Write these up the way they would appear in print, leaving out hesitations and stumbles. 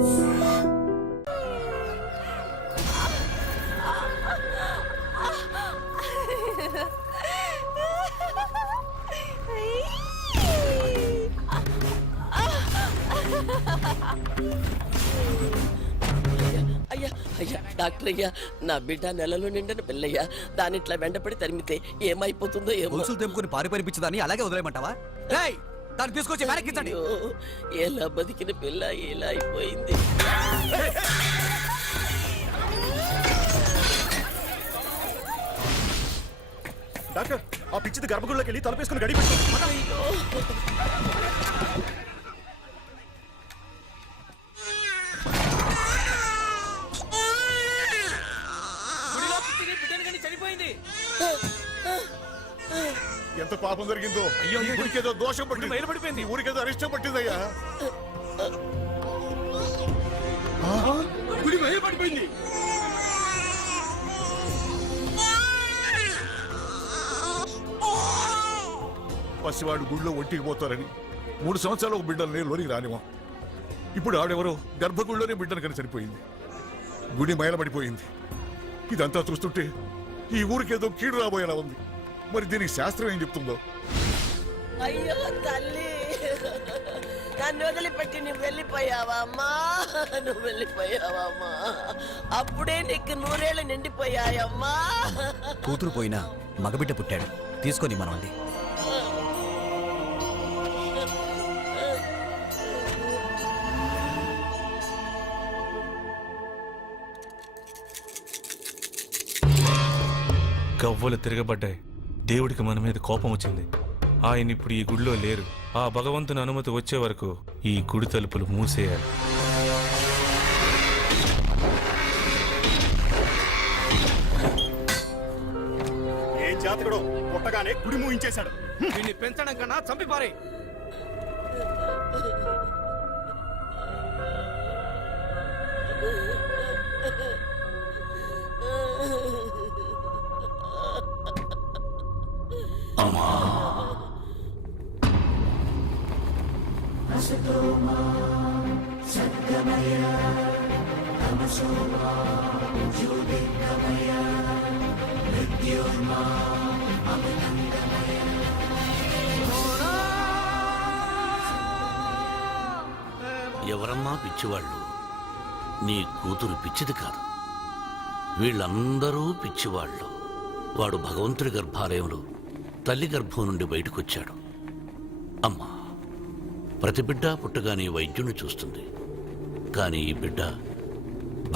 అయ్యా అయ్యా డాక్టర్ అయ్యా, నా బిడ్డ నెలలో నిండిన పిల్లయ్యా. దాని ఇట్లా వెంటపడి తరిమితే ఏమైపోతుందో ఏమో. గొలుసులు తెంపుకుని పారిపరిపించదాన్ని అలాగే వదిలేయమంటావా? దాన్ని తీసుకొచ్చి వెనక్కించండి. ఎలా బతికిన పిల్ల ఇలా అయిపోయింది. డాక్టర్, ఆ పిచ్చిది గర్భగుడిలోకి వెళ్ళి తలుపేసుకుని గడి పెట్టు. ఎంత పాపం జరిగిందో. ఊరికేదో దోషం పట్టింది, ఊరికేదో అరిష్టం పట్టిందయ్యా. గుడి పడిపోయింది. పసివాడు గుడిలో ఒంటికి పోతారని 3 సంవత్సరాలు ఒక బిడ్డలు లోనికి రానివ్వం. ఇప్పుడు ఆడెవరో గర్భగుడిలోనే బిడ్డను కని చనిపోయింది. గుడి మైలబడిపోయింది. ఇదంతా చూస్తుంటే ఈ ఊరికేదో కీడు రాబోయేలా ఉంది. మరి దీనికి శాస్త్రం ఏం చెప్తుందో. అయ్యో తల్లి, నన్ను వదిలిపెట్టి నువ్వు వెళ్ళిపోయావా అమ్మా? నువ్వు వెళ్ళిపోయావా అమ్మా? అప్పుడే నీకు 100 ఏళ్ళు నిండిపోయాయమ్మా. కూతురు పోయినా మగబిడ్డ పుట్టాడు, తీసుకొని మనవండి. గవ్వలు తిరగబడ్డాయి. దేవుడికి మన మీద కోపం వచ్చింది. ఆయన ఇప్పుడు ఈ గుడిలో లేరు. ఆ భగవంతుని అనుమతి వచ్చే వరకు ఈ గుడి తలుపులు మూసేయాలి. ఏ జాతకుడో కొట్టగానే గుడి మూయించేశాడు. దీన్ని పెంచడం కన్నా చంపిపారే. అమ్మా, ఎవరమ్మా పిచ్చివాళ్ళు? నీ కూతురు పిచ్చిది కాదు, వీళ్ళందరూ పిచ్చివాళ్ళు. వాడు భగవంతుడి గర్భాలయంలో తల్లి గర్భం నుండి బయటకొచ్చాడు. అమ్మా, ప్రతి బిడ్డ పుట్టగానే వైద్యుని చూస్తుంది. కానీ ఈ బిడ్డ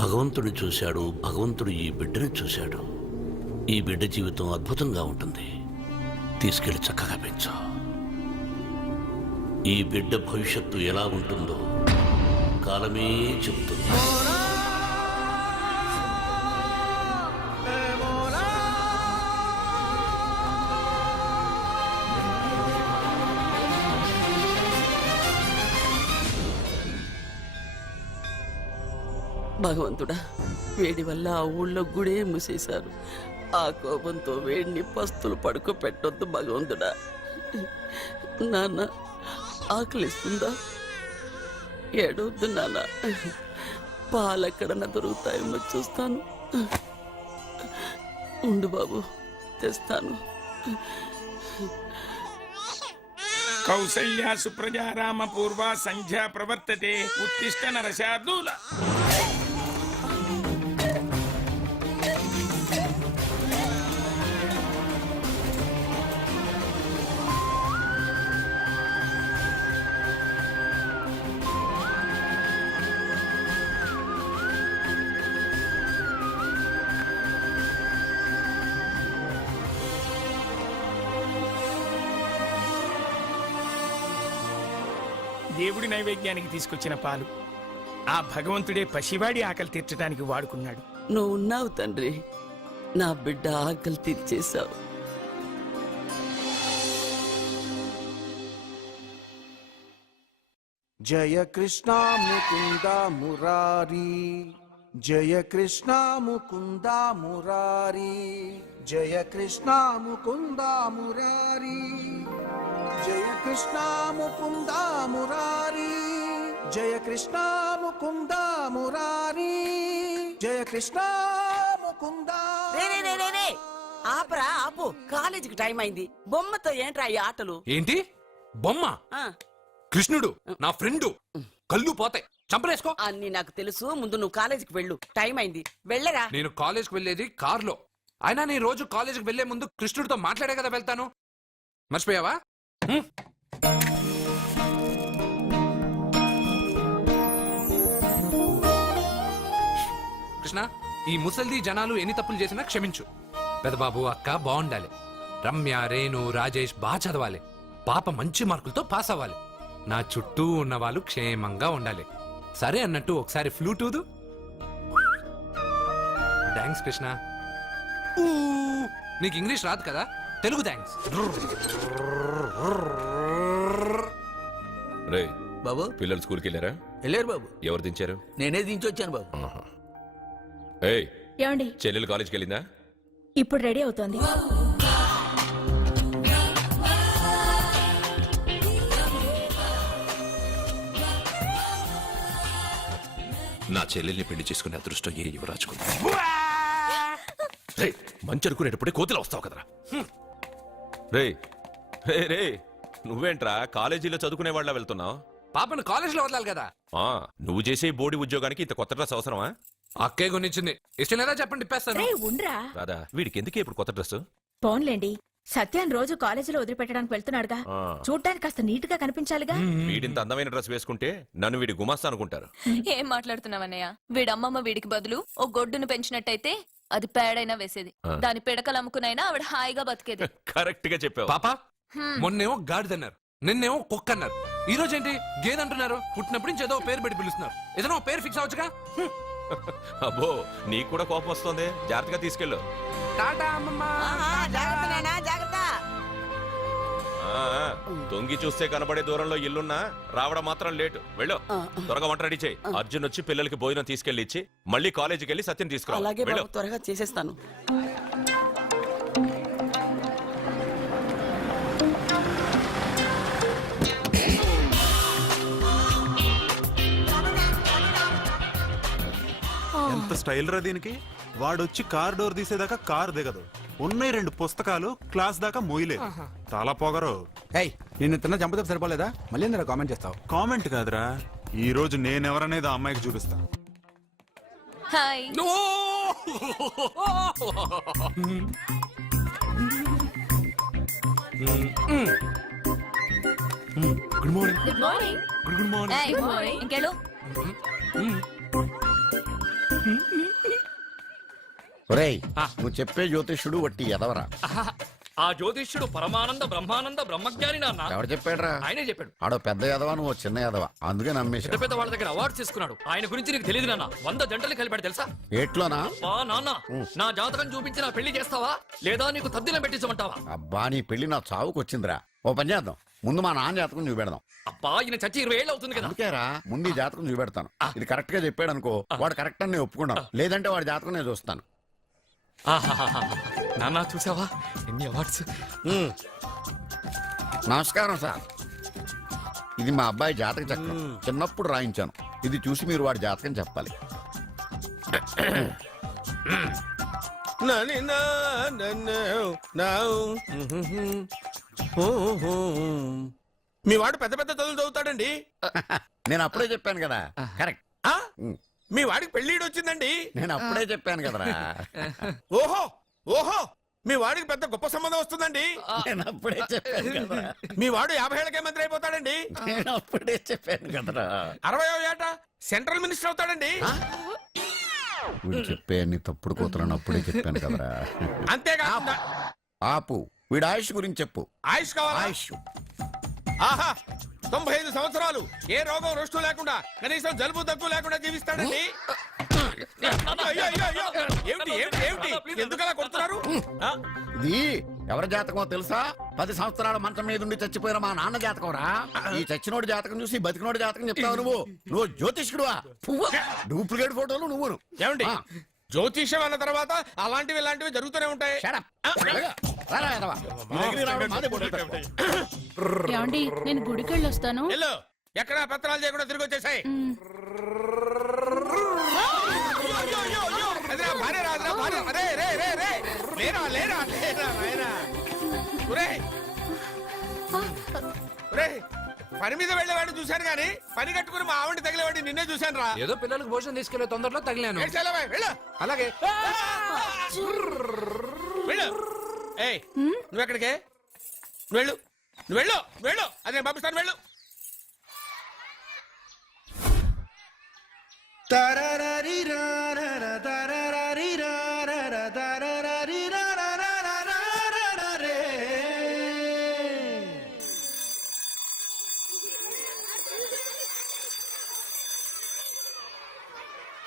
భగవంతుడిని చూశాడు, భగవంతుడు ఈ బిడ్డని చూశాడు. ఈ బిడ్డ జీవితం అద్భుతంగా ఉంటుంది. తీసుకెళ్లి చక్కగా పెంచు. ఈ బిడ్డ భవిష్యత్తు ఎలా ఉంటుందో కాలమే చెబుతుంది. భగవంతుడా, వేడి వల్ల ఆ ఊళ్ళో గుడే మూసేశారు. ఆ కోపంతో వేడిని పస్తులు పడుకోపెట్టొద్దు భగవంతుడా. నాన్న, ఆకలిస్తుందా? ఏడవద్దు నాన్న, పాలెక్కడన్నా దొరుకుతాయేమో చూస్తాను. ఉండు బాబు, తెస్తాను. కౌసల్యా సుప్రజా రామ పూర్వ సంధ్యా ప్రవర్తతే ఉత్తిష్ట నరశార్దూల. దేవుడి నైవేద్యానికి తీసుకొచ్చిన పాలు ఆ భగవంతుడే పసివాడి ఆకలి తీర్చడానికి వాడుకున్నాడు. నువ్వు ఉన్నావు తండ్రి, నా బిడ్డ ఆకలి తీర్చేశావు. జయ కృష్ణ ముకుంద మురారి, జయ కృష్ణ ముకుంద మురారి, జయ కృష్ణ ముకుంద మురారి, జయ కృష్ణ ముకుంద మురారి, జయ కృష్ణ ముకుంద మురారి జయ కృష్ణ ముకుంద రే, రే, రే, రే, రే. ఆపరా ఆపు, కాలేజీకి టైం అయింది. బొమ్మతో ఏంట్రా ఈ ఆటలు? ఏంటి బొమ్మ? ఆ, కృష్ణుడు నా ఫ్రెండు. కళ్ళు పోతాయి, చంపలేసుకో. అన్ని నాకు తెలుసు. ముందు నువ్వు కాలేజీకి వెళ్ళు, టైం అయింది. వెళ్ళరా. నేను కాలేజ్కి వెళ్ళేది కార్లో. అయినా నేను రోజు కాలేజ్కి వెళ్లే ముందు కృష్ణుడితో మాట్లాడే కదా వెళ్తాను. మర్చిపోయావా? హ్మ్. కృష్ణ, ఈ ముసల్ది జనాలు ఎన్ని తప్పులు చేసినా క్షమించు. పెదబాబు అక్క బాగుండాలి. రమ్య, రేణు, రాజేష్ బాగా చదవాలి. పాప మంచి మార్కులతో పాస్ అవ్వాలి. నా చుట్టూ ఉన్న వాళ్ళు క్షేమంగా ఉండాలి. సరే అన్నట్టు ఒకసారి ఫ్లూటూదు. థ్యాంక్స్ కృష్ణ. ఊ, నీకు ఇంగ్లీష్ రాదు కదా, తెలుగు థ్యాంక్స్. రే బాబు పిల్లలు స్కూల్కి వెళ్ళారా? వెళ్ళారు బాబు. ఎవరు దించారు? నేనే దించొచ్చాను బాబు. ఏయ్, ఏమండి చెల్లెలు కాలేజ్కి వెళ్ళిందా? ఇప్పుడు రెడీ అవుతోంది. నా చెల్లెల్ని పెళ్లి చేసుకునే అదృష్టం ఏ యువరాజుకుంది. రే, మంచి అనుకునేటప్పుడే కోతిలో వస్తావు కదరా. రే రే రే, నువ్వేంట్రా కాలేజీలో చదువుకునే వాళ్ళ వెళ్తున్నావు? పాపను కాలేజ్ లో వదలాలి కదా. నువ్వు చేసే బోడి ఉద్యోగానికి ఇంత కొత్త డ్రెస్ అవసరమా? అక్కే కొనిచ్చింది. ఇష్టం లేదా చెప్పండి, ఇప్పేస్తాను. రే ఉండ్రా. రాదా, వీడికి ఎందుకే ఇప్పుడు కొత్త డ్రెస్? పోన్లేండి, సత్యాన్ రోజు కాలేజీలో వదిలిపెట్టడానికి వెళ్తున్నాడుగా, చూడ్డానికి కాస్త నీట్ గా కనిపించాలిగా. వీడింత అందమైన డ్రెస్ వేసుకుంటే నన్ను వీడి గుమాస్తా అనుకుంటారు. ఏం మాట్లాడుతున్నావన్నయ్య? వీడమ్మమ్మ వీడికి బదులు ఓ గొడ్డును పెంచినట్టయితే అది పేడైనా వేసేది. దాని పిడకలు అమ్ముకునైనా ఆవిడ హాయిగా బతికేది. కరెక్ట్ గా చెప్పావు. పాప, మొన్నేమో గాడిదన్నారు, నిన్నేమో కుక్క అన్నారు, ఈ రోజు ఏంటి గేదంటున్నారు? పుట్టినప్పటి నుంచి ఏదో పేరు పెట్టి పిలుస్తున్నారు. ఏదైనా పేరు ఫిక్స్ అవ్వచ్చుగా. అబ్బో, నీకు కూడా కోపం వస్తుంది. జాగ్రత్తగా తీసుకెళ్ళు. టాటా అమ్మమ్మ. జాగ్రత్త నాయనా, జాగ్రత్త. తొంగి చూస్తే కనబడే దూరంలో ఇల్లున్నా రావడం మాత్రం లేటు. వెళ్ళు, త్వరగా వంట రెడీ చేయి. అర్జున్ వచ్చి పిల్లలకి భోజనం తీసుకెళ్లి ఇచ్చి మళ్ళీ కాలేజీకి వెళ్ళి సత్యం తీసుకురా. అలాగే వెళ్ళు. బాబు, త్వరగా చేసేస్తాను. ఎంత స్టైల్ రా దీనికి. వాడొచ్చి కార్ డోర్ తీసేదాకా కార్ దిగదు. ఉన్నాయి 2 పుస్తకాలు, క్లాస్ దాకా మోయలేదు. చాలా పొగరు. ఏయ్, నిన్ను తిన్న చంపతే సరిపోలేదా? మళ్ళీ ఎందుకు కామెంట్ చేస్తావు? కామెంట్ కాదురా, ఈ రోజు నేనెవరనేది ఆ అమ్మాయికి చూపిస్తా. Hi. Good morning. Good morning. Good morning. ఏయ్, గుడ్ మార్నింగ్. ఇంకెళ్ళు. ఒరేయ్, నువ్వు చెప్పే జ్యోతిష్యుడు వట్టి ఎదవరా? ఆ జ్యోతిష్యుడు పరమానంద బ్రహ్మానంద బ్రహ్మజ్ఞాని నాన్న. ఎవరు చెప్పాడురా? ఆయనే చెప్పాడు. ఆడో పెద్ద ఎదవా, నువ్వు చిన్న ఎదవా, అందుకే పెద్ద నమ్మేశా. పెద్ద వాళ్ళ దగ్గర అవార్డు తీసుకున్నాడు. ఆయన గురించి నీకు తెలియదు నాన్న. 100 జంటలు కలిపాడు తెలుసా? ఏట్లోనా? వా నాన్న, నా జాతకం చూపించి నా పెళ్లి చేస్తావా లేదా నీకు తద్దిలం పెట్టించమంటావా? అబ్బా, నీ పెళ్లి నా చావుకు వచ్చిందిరా. ఓ పని చేద్దాం, ముందు మా నాన్న జాతకం చూపెడదాం. అబ్బా, ఈయన చచ్చి 20 ఏళ్ళు అవుతుంది కదా. అందుకేరా ముందు ఈ జాతకం చూపెడతాను. ఇది కరెక్ట్ గా చెప్పాడు అనుకో, వాడు కరెక్ట్ అని నేను ఒప్పుకున్నాను. లేదంటే వాడి జాతకం నేను చూస్తాను. ఆహాహాహా. నాన్న చూసావా ఎన్ని అవార్డ్స్? నమస్కారం సార్, ఇది మా అబ్బాయి జాతక చక్రం. చిన్నప్పుడు రాయించాను. ఇది చూసి మీరు వాడి జాతకం చెప్పాలి. మీ వాడు పెద్ద పెద్ద చదువులు చదువుతాడండి. నేను అప్పుడే చెప్పాను కదా. కరెక్ట్. మీ వాడికి పెళ్లిడు వచ్చిందండి. నేను అప్పుడే చెప్పాను కదరా. ఓహో ఓహో, మీ వాడికి పెద్ద గొప్ప సంబంధం వస్తుందండి. నేను అప్పుడే చెప్పాను కదరా. మీ వాడు 50 ఏళ్ళకే మంత్రి అయిపోతాడండి. నేను అప్పుడే చెప్పాను కదరా. 60వ ఏట సెంట్రల్ మినిస్టర్ అవుతాడండి. వీడు చెప్పే అన్ని తప్పుడు కూతురని అప్పుడే చెప్పాను కదరా. అంతేకాకుండా ఆపు, వీడి ఆయుష్ గురించి చెప్పు. ఆయుష్ కావాలా? ఆయుష్ ఆహా, 95 సంవత్సరాలు ఏ రోగం రుష్టు లేకుండా, కనీసం జలుబు దగ్గు లేకుండా జీవిస్తాడండి. అయ్యో, అయ్యో, అయ్యో. ఏమిటి ఏమిటి ఏమిటి, ఎందుకలా కొడుతున్నారు? ఇది ఎవరి జాతకమో తెలుసా? 10 సంవత్సరాల మంచం మీద ఉండి చచ్చిపోయిన మా నాన్న జాతకం రా. ఈ చచ్చినోడి జాతకం చూసి బతికినోడి జాతకం చెప్తావు నువ్వు? నువ్వు జ్యోతిష్కుడువా? డూప్లికేట్ ఫోటోలు నువ్వు. ఏమండి, జ్యోతిష్యం అన్న తర్వాత అలాంటివి ఇలాంటివి జరుగుతూనే ఉంటాయి. ఏమండి, నేను గుడికెళ్ళి వస్తాను. వెళ్ళు. ఎక్కడ పత్రాలు చేయకుండా తిరిగి వచ్చేసాయి. అదే భార్య రాదురా భార్య. అరే రే రే రే లేరా లేరా లేరా నాయనా. ఒరేయ్ ఒరేయ్, పని మీద వెళ్ళేవాడిని చూశాను గాని పని కట్టుకుని మా ఆవిడ తగిలేవాడిని నిన్నే చూశాను రా. ఏదో పిల్లలకు భోజనం తీసుకెళ్లే తొందరలో తగిలాను. వెళ్ళు. అలాగే. వెళ్ళు. ఏయ్ నువ్వెక్కడికే? వెళ్ళు వెళ్ళు వెళ్ళు. అదే పంపిస్తాను వెళ్ళు.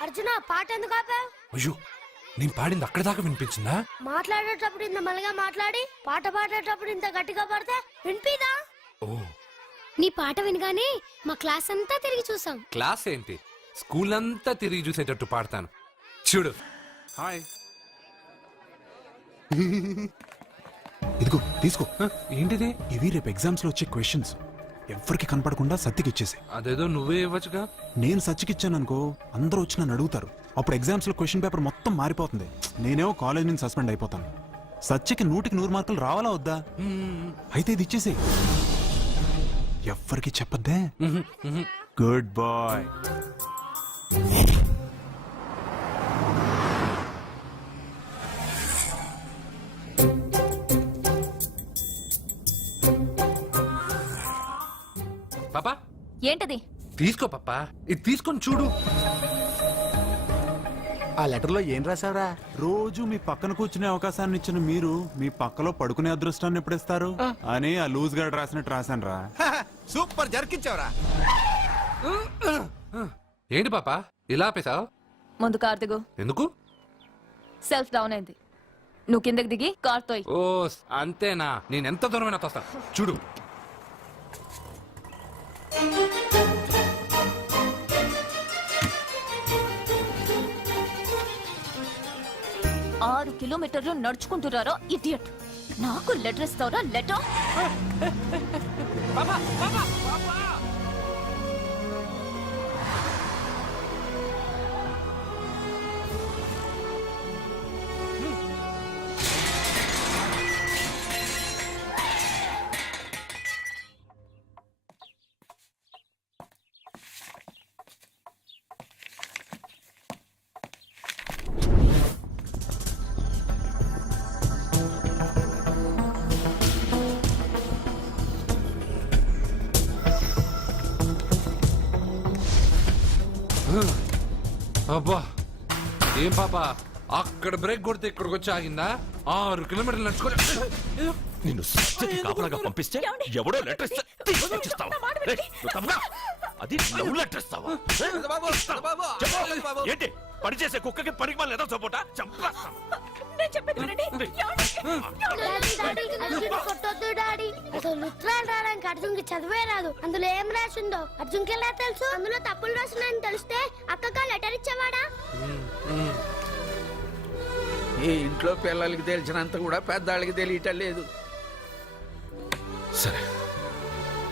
అర్జున పాట ఎందుకు ఆపావు? అయ్యో నేను పాడింది అక్కడి దాకా వినిపించిందా? మాట్లాడేటప్పుడు ఇంత మెల్లగా మాట్లాడి పాట పాడేటప్పుడు ఇంత గట్టిగా పాడితే వినిపిదా? ఓ నీ పాట వినగానే మా క్లాస్ అంతా తిరిగి చూసాం. క్లాస్ ఏంటి, స్కూల్ అంతా తిరిగి చూసేటట్టు పాడతాను చూడు. హాయ్. ఇదిగో తీసుకో. ఏంటిది? ఇవి రేపు ఎగ్జామ్స్ లో వచ్చే క్వశ్చన్స్. ఎవరికి కనపడకుండా సత్తికి ఇచ్చేసి. అదేదో నువ్వే ఇవ్వచ్చుగా. నేను సత్తికి ఇచ్చాను అనుకో, అందరూ వచ్చి నన్ను అడుగుతారు. అప్పుడు ఎగ్జామ్స్ లో క్వశ్చన్ పేపర్ మొత్తం మారిపోతుంది. నేనేమో కాలేజ్ నుంచి సస్పెండ్ అయిపోతాను. సత్యకి 100కి 100 మార్కులు రావాలా వద్దా? అయితే ఇది ఇచ్చేసి. ఎవ్వరికి చెప్పద్దే. Good bye. పాపా ఏంటది? తీసుకో పాపా, ఇది తీసుకొని చూడు. ఆ లెటర్ లో ఏం రాసావురా? రోజు మీ పక్కన కూర్చునే అవకాశాన్ని ఇచ్చిన మీరు మీ పక్కలో పడుకునే అదృష్టాన్ని ఎప్పుడు ఇస్తారు అని ఆ లూజ్ గార్డ్ రాసినట్టు రాశాను రా. సూపర్ జరికించావురా. ఏంటి పాపా ఇలా ఆపేశావు? ముందు కార్ దిగు. ఎందుకు? సెల్ఫ్ డౌన్ అయింది. నువ్వు కిందకి దిగి కార్ తోయ్. ఓ అంతేనా? నేను ఎంత దూరమైనా తోస్తాను చూడు. ఆరు కిలోమీటర్లు నడుచుకుంటున్నారా ఇడియట్. నాకు లెటర్ ఇస్తావరా? లెటర్ అబ్బా ఏం పాపా, అక్కడ బ్రేక్ కొడితే ఇక్కడికి వచ్చి ఆగిందా? 6 కిలోమీటర్లు నడుచుకొని. నిన్ను సత్యకి కాపలాగా పంపిస్తే ఎవడో లెటర్ ఇస్తే తీసుకొచ్చిస్తావా? రేయ్, నువ్వు తప్పగా. అది లవ్ లెటర్ ఇస్తావా? చెప్పు. ఏంటి పనిచేసే కుక్కకి పనికి మళ్ళీ ఏదో సపోటా చంపేస్తాం. కొట్టొద్దు డాడీ. అసలు ఉత్తరాలు రావడానికి అర్జున్కి చదివే రాదు. అందులో ఏం రాసిందో అర్జున్కి ఎలా తెలుసు? అందులో తప్పులు రాసినాయని తెలిస్తే అక్కగా లెటర్ ఇచ్చేవాడా? ఈ ఇంట్లో పిల్లలకి తెలిసినంత కూడా పెద్దాళ్ళకి తెలియటం లేదు. సరే,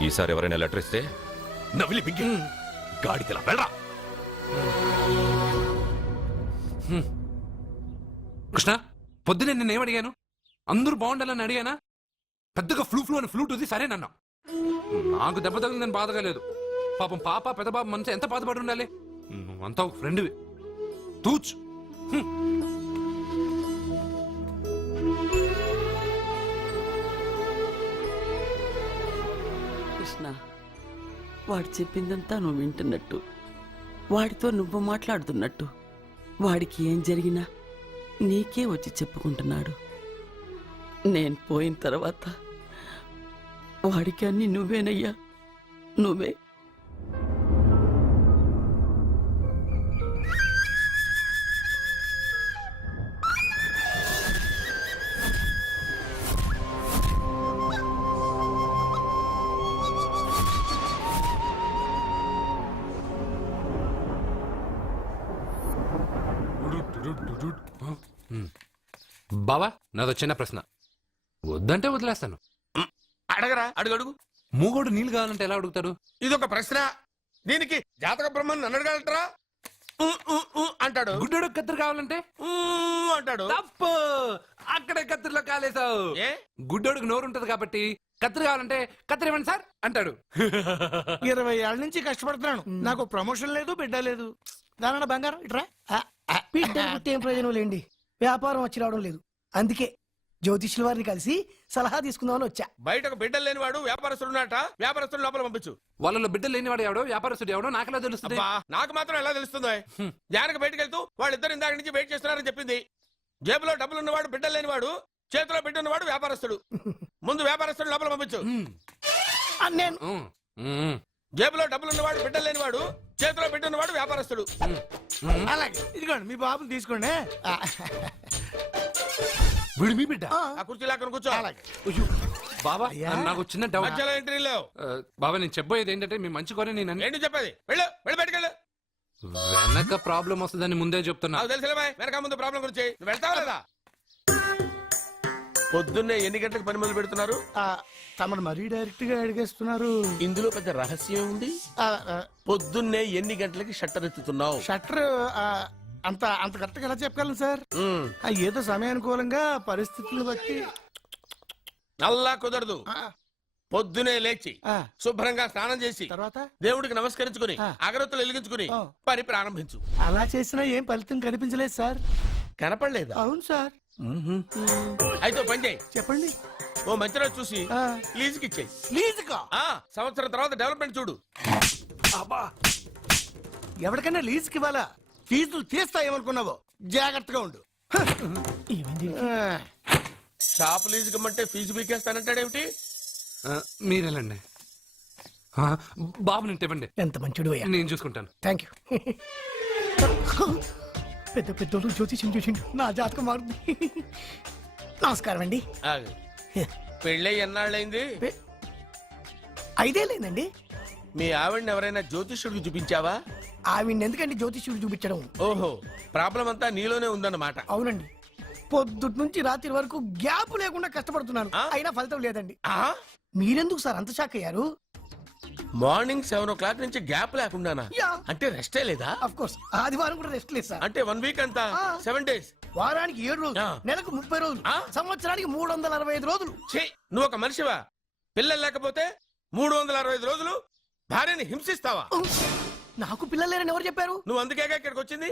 ఈసారి ఎవరైనా లెటర్ ఇస్తే నవిలి బింగి గాడికి వెళ్ళరా. కృష్ణ, పొద్దునే నిన్నేం అడిగాను? అందరూ బాగుండాలని అడిగానా? పెద్దగా ఫ్లూ అని ఫ్లూట్ ఉంది సరేనన్నా. నాకు దెబ్బ తగిలిందని బాధగా లేదు. పాపం పాప పెద్ద బాబు మనసు ఎంత బాధపడి ఉండాలి. నువ్వంతా ఒక ఫ్రెండ్వి. తూచ్. కృష్ణ, వాడు చెప్పిందంతా నువ్వు వింటున్నట్టు, వాడితో నువ్వు మాట్లాడుతున్నట్టు, వాడికి ఏం జరిగినా నీకే వచ్చి చెప్పుకుంటున్నాడు. నేను పోయిన తర్వాత వాడికి అన్ని నువ్వేనయ్యా, నువ్వే. బావా, నాదో చిన్న ప్రశ్న. వద్దంటే వదిలేస్తాను. అడగరా, అడుగు అడుగు. మూగోడు నీళ్ళు కావాలంటే ఎలా అడుగుతాడు? ఇదొక ప్రశ్న. దీనికి జాతక బ్రహ్మను నన్ను అడగలటరా? అంటాడు. గుడ్డోడు కత్తిరి కావాలంటే అంటాడు. తప్పు, అక్కడే కత్తిరిలో కాలేసావు. ఏ? గుడ్డోడికి నోరు ఉంటది కాబట్టి కత్తిరి కావాలంటే కత్తిరి ఇవ్వండి సార్ అంటాడు. 20 ఏళ్ల నుంచి కష్టపడుతున్నాను, నాకు ప్రమోషన్ లేదు, బిడ్డ లేదు. దానన్న బంగారం ఇట్రా. బిడ్డ పుట్టి ఏం ప్రయోజనం లేండి, వ్యాపారం వచ్చి రావడం లేదు. అందుకే జ్యోతిష్యుల వారిని కలిసి సలహా తీసుకుందామని వచ్చా. బయటకు బిడ్డలు లేనివాడు వ్యాపారస్తుడు ఉన్నట. వ్యాపారస్తుడు లోపల పంపించు. వాళ్ళలో బిడ్డలు లేనివాడు ఎవడో వ్యాపారస్తుడు ఎవడో నాకెలా తెలుస్తుంది? అబ్బా, నాకు మాత్రం ఎలా తెలుస్తుందో? జానకి బయటకు వెళ్తూ వాళ్ళిద్దరు ఇందాక నుంచి వెయిట్ చేస్తున్నారని చెప్పింది. జేబులో డబ్బులు ఉన్నవాడు బిడ్డలు లేనివాడు, చేతిలో బిడ్డ ఉన్నవాడు వ్యాపారస్తుడు. ముందు వ్యాపారస్తుడు లోపల పంపించు. నేను జేబులో డబ్బులు ఉన్నవాడు బిడ్డలు లేనివాడు, చేతిలో బిడ్డ ఉన్నవాడు వ్యాపారస్తుడు. అలాగే ఇదిగోండి మీ బాబుని తీసుకోండి. వీడు మీ బిడ్డ? ఆ కుర్చీలో అక్కడ కూర్చో. బాబా నాకు చిన్న డౌట్. మధ్యలో ఎంట్రీ లేవు. బాబా నేను చెప్పబోయేది ఏంటంటే మీ మంచి కోరే నేను ఏంటి చెప్పేది? వెళ్ళు, వెళ్ళి బయటకు వెళ్ళు. వెనక ప్రాబ్లం వస్తుందని ముందే చెప్తున్నా. నాకు తెలుసులే బాయ్, వెనక ముందు ప్రాబ్లం గురించి. నువ్వు వెళ్తావా లేదా? పొద్దున్నే ఎన్ని గంటలకు పని మొదలు పెడుతున్నారు? తమను మరీ డైరెక్ట్ గా అడిగేస్తున్నారు. ఇందులో పెద్ద రహస్యం ఉంది. పొద్దున్నే ఎన్ని గంటలకి షట్టర్ ఎత్తుతున్నావు? షట్టర్ అంత అంత కరెక్ట్ గా ఎలా చెప్పగలను సార్? ఏదో సమయానుకూలంగా పరిస్థితులను బట్టి. నల్లా కుదరదు. పొద్దునే లేచి శుభ్రంగా స్నానం చేసి తర్వాత దేవుడికి నమస్కరించుకుని అగరత్తులు వెలిగించుకుని పని ప్రారంభించు. అలా చేసినా ఏం ఫలితం కనిపించలేదు సార్. కనపడలేదా? అవును సార్. అయితే పని చేయి. చెప్పండి. ఓ మంచి రోజు చూసి లీజుకి ఇచ్చేయి. లీజుకా? సంవత్సరం తర్వాత డెవలప్మెంట్ చూడు. ఎవరికైనా లీజుకి ఇవ్వాలా? ఫీజులు తీస్తాయేమనుకున్నావో, జాగ్రత్తగా ఉండు. షాప్ లీజుకి ఇమ్మంటే ఫీజు పీకేస్తానంటాడేమిటి? మీరెళ్ళండి. బాబు నేను ఇవ్వండి. ఎంత మంచిడు అయ్యా. నేను చూసుకుంటాను. Thank you. పెద్ద పెద్దోళ్ళు జ్యోతిష్యం చూసిండు, నా జాతకం మారుంది. నమస్కారం అండి. పెళ్ళై ఎన్నాళ్ళైంది? 5 ఏళ్ళైందండి. మీ ఆవిడని ఎవరైనా జ్యోతిష్యుడికి చూపించావా? ఆవిడ ఎందుకండి జ్యోతిష్యుడు చూపించడం? ఓహో, ప్రాబ్లం అంతా నీలోనే ఉందన్నమాట. అవునండి, పొద్దుటి నుంచి రాత్రి వరకు గ్యాప్ లేకుండా కష్టపడుతున్నాను, అయినా ఫలితం లేదండి. మీరెందుకు సార్ అంత షాక్ అయ్యారు? మార్నింగ్ 7 o'clock నుంచి గ్యాప్ లేకుండానా? అంటే రెస్టే లేదా? ఆఫ్ కోర్స్ ఆదివారం కూడా రెస్ట్ లేదు సార్. అంటే 1 week అంతా 7 days. వారానికి 7 రోజులు, నెలకు 30 రోజులు, సంవత్సరానికి 365 రోజులు. నువ్వు ఒక మనిషివా? పిల్లలు లేకపోతే 365 రోజులు భార్యని హింసిస్తావా? నాకు పిల్లలు లేరని ఎవరు చెప్పారు? నువ్వు అందుకేగా ఇక్కడికి వచ్చింది.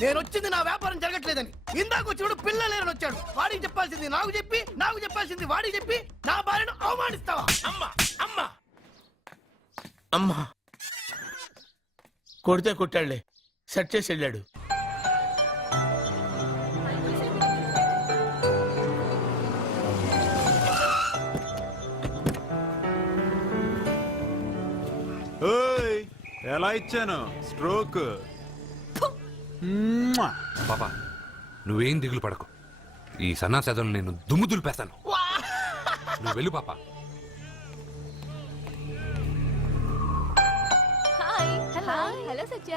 నేను వచ్చింది నా వ్యాపారం జరగట్లేదని. ఇందాక వచ్చినప్పుడు పిల్లలు లేరని వచ్చాడు. వాడికి చెప్పాల్సింది నాకు చెప్పి, నాకు చెప్పాల్సింది వాడికి చెప్పి నా భార్యను అవమానిస్తావా? అమ్మా అమ్మా అమ్మా, కొడితే కొట్టాడులే, సెట్ చేసి వెళ్ళాడు. ఎలా ఇచ్చాను స్ట్రోక్? బాబా నువ్వేం దిగులు పడకు, ఈ సన్నాసేదలు నేను దుమ్ము దులిపేస్తాను. నువ్వు వెళ్ళు పాపా. హలో సత్య.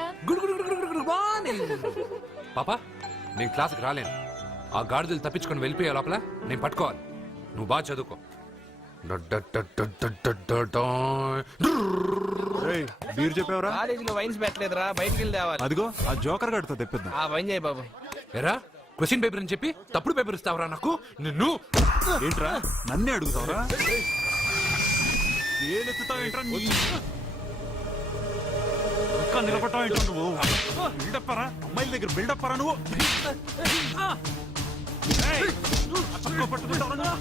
పాపా నేను క్లాస్కి రాలేను. ఆ గాడిదలు తప్పించుకొని వెళ్ళిపోయే లోపల నేను పట్టుకోవాలి. నువ్వు బాగా చదువుకో. బీర్ చెప్పావరా? కాలేజీలో వైన్స్ పెట్టలేదురా, బయటికి వెళ్ళి తేవాలి. అదిగో ఆ జోకర్ గడితో తెప్పిద్దాం. ఆ వైన్ చేయి బాబు. ఎరా క్వశ్చన్ పేపర్ అని చెప్పి తప్పుడు పేపర్ ఇస్తావరా నాకు? నిన్ను ఏంట్రా నన్నే అడుగుతావరా? ఏలెత్తుతావు ఏంట్రా? ఇంకా నిలబడతావు ఏంటో నువ్వు? బిల్డప్పరా, అమ్మాయిల దగ్గర బిల్డప్పరా నువ్వు? పట్టుకుంటావరా నువ్వు?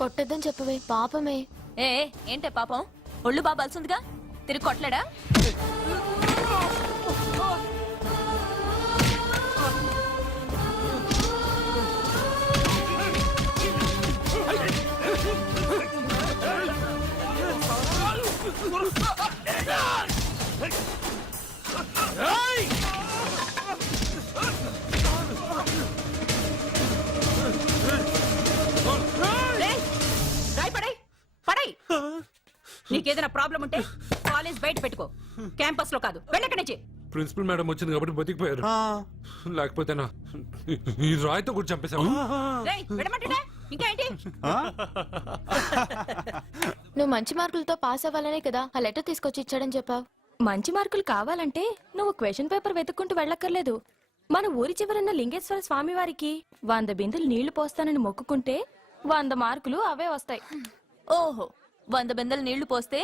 కొట్టద్దని చెప్పవే, పాపమే. ఏంటే పాపం? ఒళ్ళు బాగా బలుసుందిగా, తిరిగి కొట్టలేడా? నీకేదైనా ప్రాబ్లం ఉంటే కాలేజ్ బయట పెట్టుకో. క్యాంపస్ లో కాదు వెళ్ళక్కడి నుంచి. ప్రిన్సిపల్ మేడం వచ్చింది కాబట్టి బతికిపోయారు, లేకపోతేనా ఈ రాయితో కూడా చంపేశాము. రేయ్, వెళ్ళమంటుంటే? ఇంకా ఏంటి? నువ్వు మంచి మార్కులతో పాస్ అవ్వాలనే కదా ఆ లెటర్ తీసుకొచ్చి ఇచ్చాడని చెప్పావు. మంచి మార్కులు కావాలంటే నువ్వు క్వశ్చన్ పేపర్ వెతుక్కుంటూ వెళ్ళక్కర్లేదు. మన ఊరి చివరన్న లింగేశ్వర స్వామి వారికి 100 బిందెలు నీళ్లు పోస్తానని మొక్కుకుంటే 100 మార్కులు అవే వస్తాయి. ఓహో, 100 బిందెలు నీళ్లు పోస్తే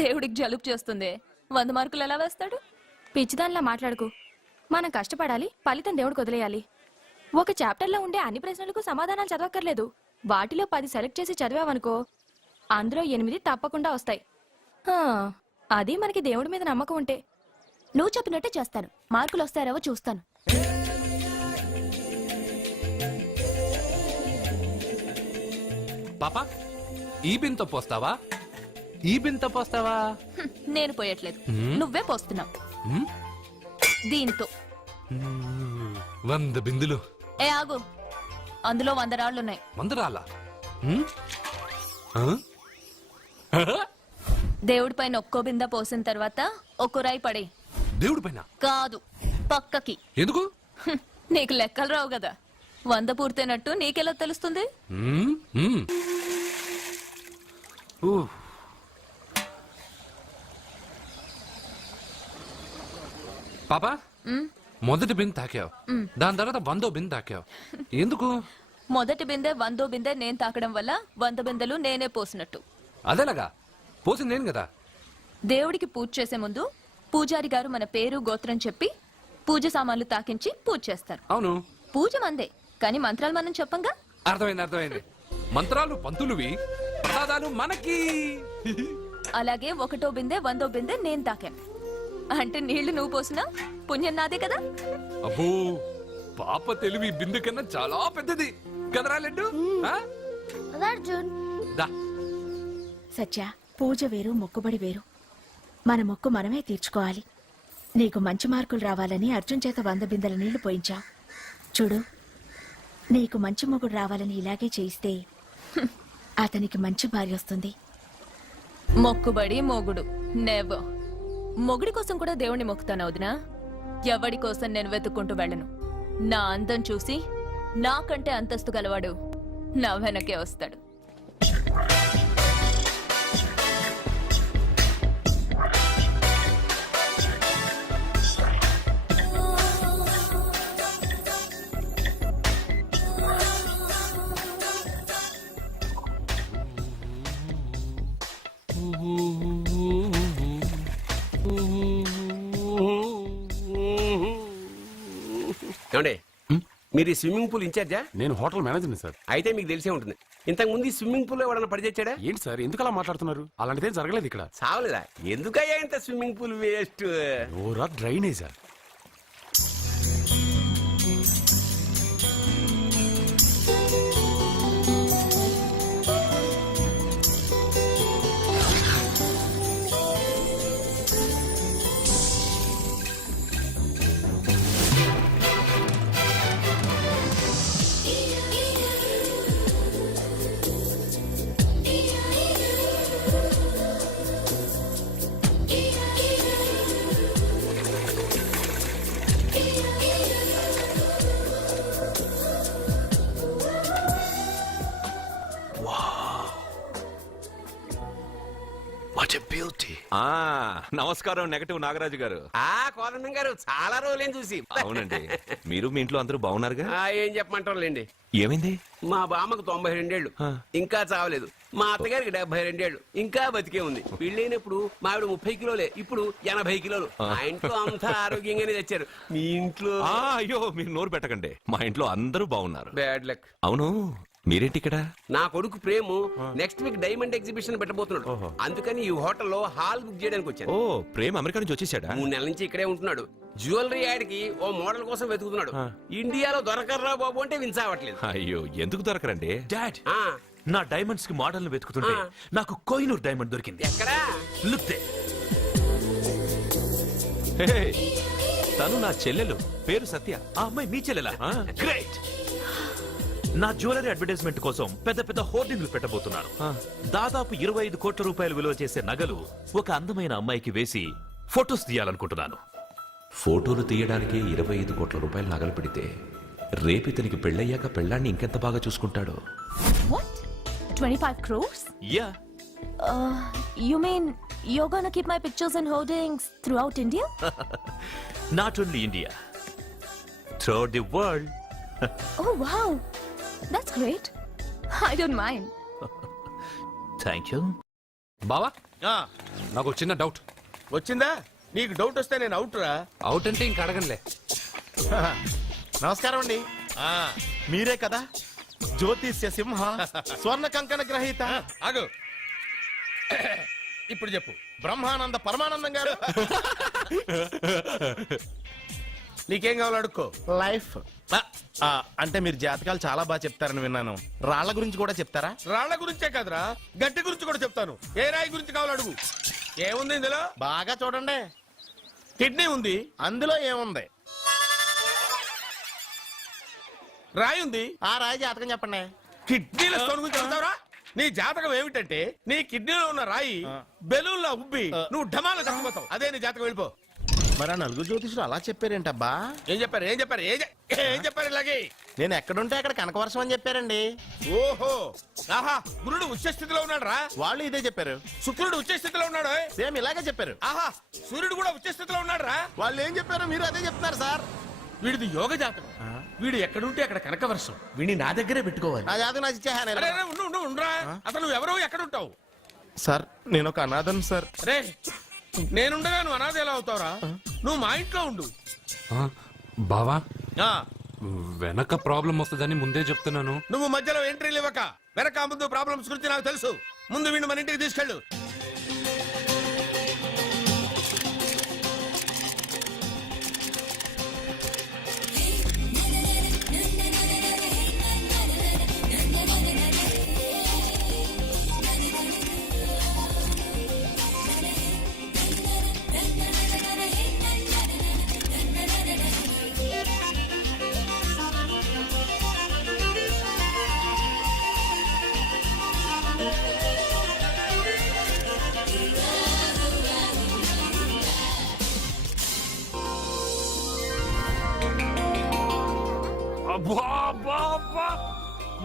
దేవుడికి జలుబు చేస్తుంది, 100 మార్కులు ఎలా వేస్తాడు? పిచ్చిదానిలా మాట్లాడుకు. మనం కష్టపడాలి, ఫలితం దేవుడికి వదిలేయాలి. ఒక చాప్టర్లో ఉండే అన్ని ప్రశ్నలకు సమాధానాలు చదవక్కర్లేదు. వాటిలో 10 సెలెక్ట్ చేసి చదివావనుకో, అందులో 8 తప్పకుండా వస్తాయి. అది మనకి దేవుడి మీద నమ్మకం ఉంటే. నువ్వు చెప్పినట్టే చేస్తాను, మార్కులు వస్తారేవో చూస్తాను. పాపా, ఈ బింతో పోస్తావా? ఈ బింతో పోస్తావా? నేను పోయట్లేదు, నువ్వే పోస్తున్నావు. దీంతో 100 బిందులు. ఏ ఆగు, అందులో 100 రాళ్లున్నాయి. 100 రాళ్ళా? దేవుడి పైన ఒక్కో బింద పోసిన తర్వాత ఒక్కో రాయి పడే. దేవుడి పైన కాదు, పక్కకి. ఎందుకు? నీకు లెక్కలు రావు కదా, 100 పూర్తయినట్టు నీకెలా తెలుస్తుంది? పాపా, మొదటి బిందె తాకావు, దాని తర్వాత 100వ బిందె తాకావు. ఎందుకు? మొదటి బిందె 100వ బిందె నేను తాకడం వల్ల 100 బిందెలు నేనే పోసినట్టు. అదేలాగా? పోసింది నేను కదా. దేవుడికి పూజ చేసే ముందు పూజారి గారు మన పేరు గోత్రం చెప్పి పూజ సామాన్లు తాకించి పూజ చేస్తారు. అవును, పూజ మందే, కానీ మంత్రాలు మనం చెప్పంగా. అర్థమైంది. మంత్రాలు పంతులువి, ప్రసాదాలు మనకి. అలాగే 1వ బిందె 100వ బిందె నేను తాకాను అంటే నీళ్లు నువ్వు పోసినా పుణ్యం నాదే కదా. అబ్బో, పాప తెలివి బిందు కన్నా చాలా పెద్దది కదరా లడ్డు. అర్జున్, దా. సత్య, పూజ వేరు, మొక్కుబడి వేరు. మన మొక్కు మనమే తీర్చుకోవాలి. నీకు మంచి మార్కులు రావాలని అర్జున్ చేత 100 బిందెల నీళ్లు పోయించావు. చూడు, నీకు మంచి మొగుడు రావాలని ఇలాగే చేయిస్తే అతనికి మంచి భార్య వస్తుంది. మొక్కుబడి మొగుడు నెవర్. మొగుడి కోసం కూడా దేవుణ్ణి మొక్కుతాను వదినా. ఎవడి కోసం నేను వెతుక్కుంటూ వెళ్ళను. నా అందం చూసి నాకంటే అంతస్తు గలవాడు నా వెనకే వస్తాడు. ఏమండి, మీరు ఈ స్విమ్మింగ్ పూల్ ఇన్ఛార్జా? నేను హోటల్ మేనేజర్ని సార్. అయితే మీకు తెలిసే ఉంటుంది. ఇంతకు ముందు ఈ స్విమ్మింగ్ పూల్ ఎవడన్నా పడి తెచ్చాడా? ఏంటి సార్ ఎందుకు అలా మాట్లాడుతున్నారు? అలాంటిదేం జరగలేదు ఇక్కడ. సావలేదా? ఎందుకయ్యా ఇంత స్విమ్మింగ్ పూల్ వేస్ట్? ఓరా డ్రైనేజా? నమస్కారం నెగటివ్ నాగరాజు గారు. కోదండం గారు, చాలా రోజులేం చూసి. అవునండి, మీరు మీ ఇంట్లో అందరూ బాగున్నారుగా? ఏం చెప్పమంటారులేండి. ఏమైంది? మా బామ్మకు 92 ఇంకా చావలేదు. మా అత్తగారికి 72 ఇంకా బతికే ఉంది. పెళ్ళైనప్పుడు మా ఆవిడ 30 కిలోలే, ఇప్పుడు 80 కిలోలు. మా ఇంట్లో అంతా ఆరోగ్యంగానే తెచ్చారు. మీ ఇంట్లో? అయ్యో, మీరు నోరు పెట్టకండి. మా ఇంట్లో అందరూ బాగున్నారు. Bad luck. అవును, మీరేంటి ఇక్కడ? నా కొడుకు ప్రేము నెక్స్ట్ వీక్ డైమండ్ ఎగ్జిబిషన్ పెట్టబోతున్నాడు. అందుకని ఈ హోటల్లో హాల్ బుక్ చేయడానికి వచ్చాను. ఓ, ప్రేమ్ అమెరికా నుంచి వచ్చేసాడా? 3 నెలల నుంచి ఇక్కడే ఉంటున్నాడు. జ్యువెలరీ యాడ్కి ఓ మోడల్ కోసం వెతుకుతున్నాడు. ఇండియాలో దొరకర్రా బాబు అంటే విన్సావట్లేదు. అయ్యో, ఎందుకు దొరకరండి? డాడ్, నా డైమండ్స్ కి మోడల్ వెతుకుతుంటే నాకు కోహినూర్ డైమండ్ దొరికింది. ఎక్కడా? Look they. తను నా చెల్లెలు, పేరు సత్య. ఆ అమ్మాయి మీ చెల్లెలా? గ్రేట్. నా జ్యువెలరీ అడ్వర్టైజ్మెంట్ కోసం పెద్ద పెద్ద హోర్డింగ్లు పెట్టబోతున్నాను. దాదాపు 25 కోట్ల రూపాయలు విలువ చేసే నగలు ఒక అందమైన అమ్మాయికి వేసి ఫొటోస్ తీయాలనుకుంటున్నాను. ఫోటోలు తీయడానికే 25 కోట్ల రూపాయలు నగలు పెడితే రేపు ఇతనికి పెళ్ళయ్యాక పెళ్ళాన్ని ఇంకెంత బాగా చూసుకుంటాడో. What? 25 crores? Yeah, You mean you're gonna keep my pictures and hoardings throughout India? Not only India, through the world. Oh wow, that's great. I don't mind. Thank you. బావా నాకు ఒక చిన్న డౌట్. వచ్చిందా? నీకు డౌట్ వస్తే నేను out రా. Out అంటే ఇంక అడగనులే. నమస్కారం అండి. మీరే కదా జ్యోతిష్య సింహ స్వర్ణ కంకణ గ్రహీత? ఆగు, ఇప్పుడు చెప్పు. బ్రహ్మానంద పరమానందం గారు నీకేం కావాలో అడుక్కో. లైఫ్ అంటే మీరు జాతకాలు చాలా బాగా చెప్తారని విన్నాను. రాళ్ల గురించి కూడా చెప్తారా? రాళ్ల గురించే కాదురా, గట్టి గురించి కూడా చెప్తాను. ఏ రాయి గురించి కావాలో అడుగు. ఏముంది ఇందులో? బాగా చూడండి. కిడ్నీ ఉంది, అందులో ఏముంది? రాయి ఉంది, ఆ రాయి జాతకం చెప్పండి. కిడ్నీల స్టోన్ గురించి చెప్తావురా? నీ జాతకం ఏమిటంటే నీ కిడ్నీలో ఉన్న రాయి బెలూన్లా ఉబ్బి నువ్వు ఢమాల చచ్చిపోతావు. అదే నీ జాతకం. వెళ్ళిపో. మరి ఆ నలుగురు జ్యోతిషులు అలా చెప్పారేంటబ్బా? ఏం చెప్పారు ఇలాగే? నేను ఎక్కడుంటే అక్కడ కనకవర్షం అని చెప్పారండి. ఓహో, ఆహా, గురుడు ఉచ్చ స్థితిలో ఉన్నాడు రా. వాళ్ళు ఇదే చెప్పారు. శుక్రుడు ఉచ్చ స్థితిలో ఉన్నాడు, సేమ్ ఇలాగే చెప్పారు. ఆహా, సూర్యుడు కూడా ఉచ్చ స్థితిలో ఉన్నాడు రా. వాళ్ళు ఏం చెప్పారు మీరు అదే చెప్తున్నారు సార్. వీడిది యోగ జాతకం. వీడు ఎక్కడుంటే అక్కడ కనకవర్షం. వీడిని నా దగ్గరే పెట్టుకోవాలి. నా జాతకం నాకు ఇచ్చేహాను. ఉండరా, అసలు నువ్వు ఎవరో ఎక్కడుంటావు? సార్ నేను ఒక అనాథం సార్. రే, నేనుండగా నువ్వు అనాథ ఎలా అవుతావురా? నువ్వు మా ఇంట్లో ఉండు. బావా వెనక ప్రాబ్లం వస్తుందని ముందే చెప్తున్నాను. నువ్వు మధ్యలో ఎంట్రీలు ఇవ్వక. వెనక ముందు ప్రాబ్లమ్స్ గురించి నాకు తెలుసు. ముందు వీడిని మన ఇంటికి తీసుకెళ్ళు.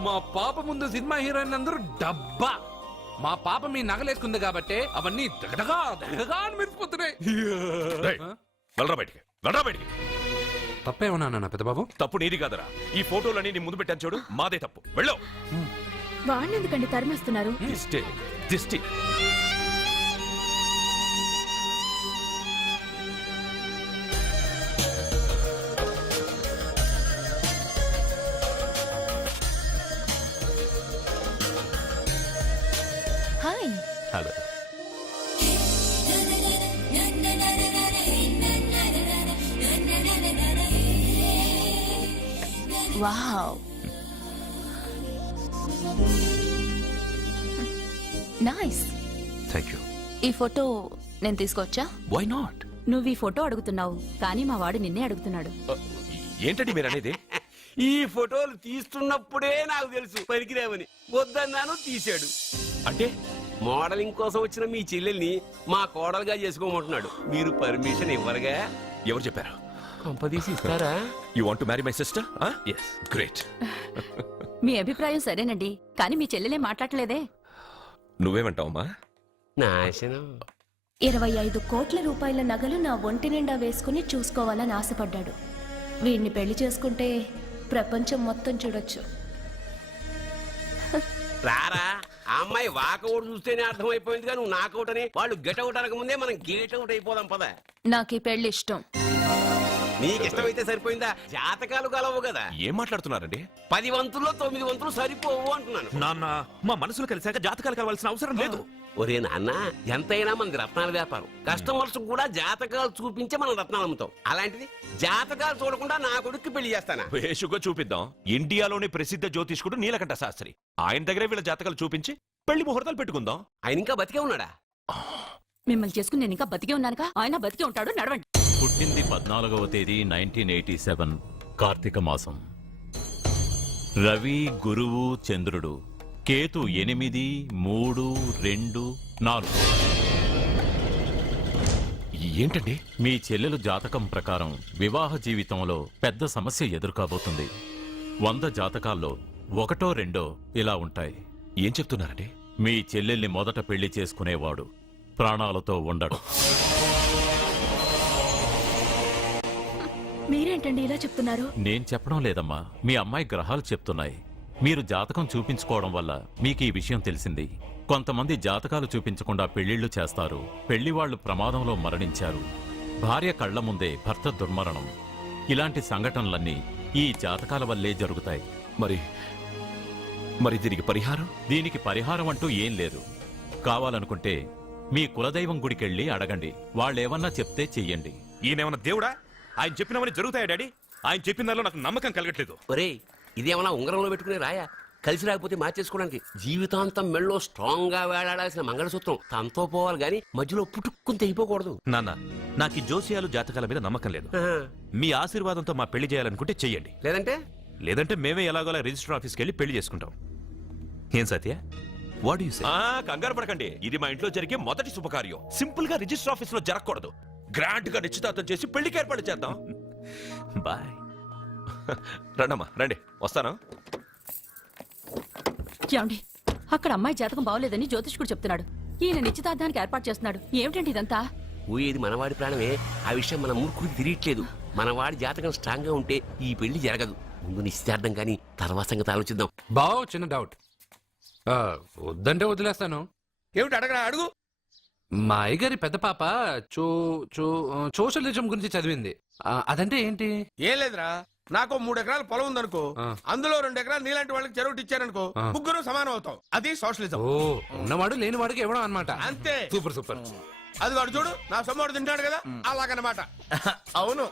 మా పాప ముందు సినిమా హీరోయిన్ అందరూ డబ్బా. మా పాప మీ నగలేసుకుంది కాబట్టి అవన్నీ దగదగా అని మెరిసిపోతున్నాయి. వెళ్ళరా బయటికి, వెళ్ళరా బయటికి. తప్పేమన్నా నాన్న పెద్ద బాబు? తప్పు నీది కాదరా. ఈ ఫోటోలని నీ ముందు పెట్టాను చూడు, మాదే తప్పు. వెళ్ళు. వాడిని ఎందుకండి తరిమేస్తున్నారు? దిష్టి, దిష్టి. Hi. Hello. Wow. Nice. Thank you. ఈ ఫోటో నేను తీసుకోవచ్చా? Why not? నువ్వు ఈ ఫోటో అడుగుతున్నావు, కానీ మా వాడు నిన్నే అడుగుతున్నాడు. ఏంటండి మీరు అనేది? ఈ ఫోటోలు తీస్తున్నప్పుడే నాకు తెలుసు పనికిరామని. వద్దన్నాను, తీశాడు. అంటే మోడలింగ్ కోసం వచ్చిన మీ చెల్లెల్ని మా కోడలుగా చేసుకోమంటున్నాడు. మీరు పర్మిషన్ ఇవ్వరుగా? ఎవరు చెప్పారు? కంపదీసి ఇస్తారా? You want to marry my sister? yes, great. మీ అభిప్రాయం సరేనండి, కానీ మీ చెల్లెలే మాట్లాడలేదే. నువ్వేమంటావమ్మా? నాశనం. 25 కోట్ల రూపాయల నగలు నా ఒంటి నిండా వేసుకుని చూసుకోవాలని ఆశపడ్డాడు. వీడిని పెళ్లి చేసుకుంటే ప్రపంచం మొత్తం చూడొచ్చు. రారా, ఆ అమ్మాయి వాకౌట్ చూస్తేనే అర్థమైపోయింది. కానీ నువ్వు నాకౌట్ అని, వాళ్ళు గెట్అవుట్ అనక ముందే మనం గేట్ అవుట్ అయిపోదాం పద. నాకు ఈ పెళ్లి ఇష్టం. నీకు ఇష్టమైతే సరిపోయిందా? జాతకాలు కలవు కదా. ఏం మాట్లాడుతున్నారండి? 10 వంతుల్లో 9 వంతులు సరిపోవు అంటున్నాను. నాన్న, మా మనసులు కలిసాక జాతకాలు కావాల్సిన అవసరం లేదు. ఒరే నాన్న, ఎంతైనా మనది రత్నాల వ్యాపారం. కస్టమర్స్ కూడా జాతకాలు చూపించే మనం రత్నాలు అమ్ముతాం. అలాంటిది జాతకాలు చూడకుండా నా కొడుక్కి పెళ్లి చేస్తానా? వేషుగా చూపిద్దాం. ఇండియాలోని ప్రసిద్ధ జ్యోతిష్కుడు నీలకంఠ శాస్త్రి, ఆయన దగ్గరే వీళ్ళ జాతకాలు చూపించి పెళ్లి ముహూర్తాలు పెట్టుకుందాం. ఆయన ఇంకా బతికే ఉన్నాడా? మిమ్మల్ని చేసుకుని నేను ఇంకా బతికే ఉన్నానుగా. ఆయన బతికే ఉంటాడు. నడవండి. పుట్టింది 14వ తేదీ 1987 కార్తీక మాసం. రవి, గురువు, చంద్రుడు. కేతు 8, 3, 2, 4. ఏంటండి? మీ చెల్లెలు జాతకం ప్రకారం వివాహ జీవితంలో పెద్ద సమస్య ఎదుర్కోబోతుంది. 100 జాతకాల్లో 1 2 ఇలా ఉంటాయి. ఏం చెప్తున్నారండి? మీ చెల్లెల్ని మొదట పెళ్లి చేసుకునేవాడు ప్రాణాలతో ఉండడు. మీరేంటండి ఇలా చెప్తున్నారు? నేను చెప్పడం లేదమ్మా, మీ అమ్మాయి గ్రహాలు చెప్తున్నాయి. మీరు జాతకం చూపించుకోవడం వల్ల మీకు ఈ విషయం తెలిసింది. కొంతమంది జాతకాలు చూపించకుండా పెళ్లిళ్లు చేస్తారు. పెళ్లివాళ్లు ప్రమాదంలో మరణించారు. భార్య కళ్ల ముందే భర్త దుర్మరణం. ఇలాంటి సంఘటనలన్నీ ఈ జాతకాల వల్లే జరుగుతాయి. మరి దీనికి పరిహారం? దీనికి పరిహారం అంటూ ఏం లేదు. కావాలనుకుంటే మీ కులదైవం గుడికెళ్ళి అడగండి. వాళ్ళేమన్నా చెప్తే చెయ్యండి. ఈయనేమన్నా దేవుడా? ఆయన చెప్పినవన్నీ జరుగుతాయా డాడీ? ఆయన చెప్పిన దానిలో నాకు నమ్మకం కలగట్లేదు. ఒరే ఇదేమన్నా ఉంగరంలో పెట్టుకునే రాయా? కలిసి రాకపోతే మార్చేసుకోవడానికి జీవితాంతం మెళ్ళో స్ట్రాంగ్ గా వేలాడాల్సిన మంగళసూత్రం తనతో పోవాలి గాని మధ్యలో పుట్టుక్కుని తెగిపోకూడదు. నాన్న, నాకు ఈ జోసియాలు జాతకాల మీద నమ్మకం లేదు. మీ ఆశీర్వాదంతో మా పెళ్లి చేయాలనుకుంటే చెయ్యండి. లేదంటే మేమే ఎలాగోలా రిజిస్టర్ ఆఫీస్కి వెళ్ళి పెళ్లి చేసుకుంటాం. ఏం సత్య? What you say? కంగారు పడకండి. ఇది మా ఇంట్లో జరిగే మొదటి శుభకార్యం. సింపుల్ గా రిజిస్టర్ ఆఫీస్ లో జరగకూడదు. గ్రాండ్ గా నిశ్చితార్థం చేసి పెళ్లికి ఏర్పాటు చేద్దాం. బాయ్. రండమ్మా, రండి, వస్తాను. ఏమండి, అక్కడ అమ్మాయి జాతకం బాగోలేదని జ్యోతిష్కుడు చెప్తున్నాడు. ఈయన నిశ్చితార్థానికి ఏర్పాటు చేస్తున్నాడు. ఏమిటండి ఇదంతా? ఊయేది మనవాడి ప్రాణమే. ఆ విషయం మన మూర్ఖుడికి తిరియట్లేదు. మనవాడి జాతకం స్ట్రాంగ్ గా ఉంటే ఈ పెళ్లి జరగదు. ముందు నిశ్చితార్థం కానీ తర్వాత సంగతి ఆలోచిద్దాం. బావ్, చిన్న డౌట్. వద్దంటే వదిలేస్తాను. ఏమిటి అడగరా? అడుగు. మా అయ్యగారి పెద్ద పాప సోషలిజం గురించి చదివింది. అదంటే ఏంటి? ఏం లేదురా, నాకు 3 ఎకరాల పొలం ఉందనుకో, అందులో 2 ఎకరాలు నీలాంటి వాళ్ళకి చెరువు ఇచ్చారనుకో, ముగ్గురు సమానం అవుతాం. అది సోషలిజం. ఓ, ఉన్నవాడు లేనివాడికి ఇవ్వడం అన్నమాట. అంతే. Super super. అది వాడు చూడు, నా సొమ్మడు తింటాడు కదా, అలాగనమాట. అవును,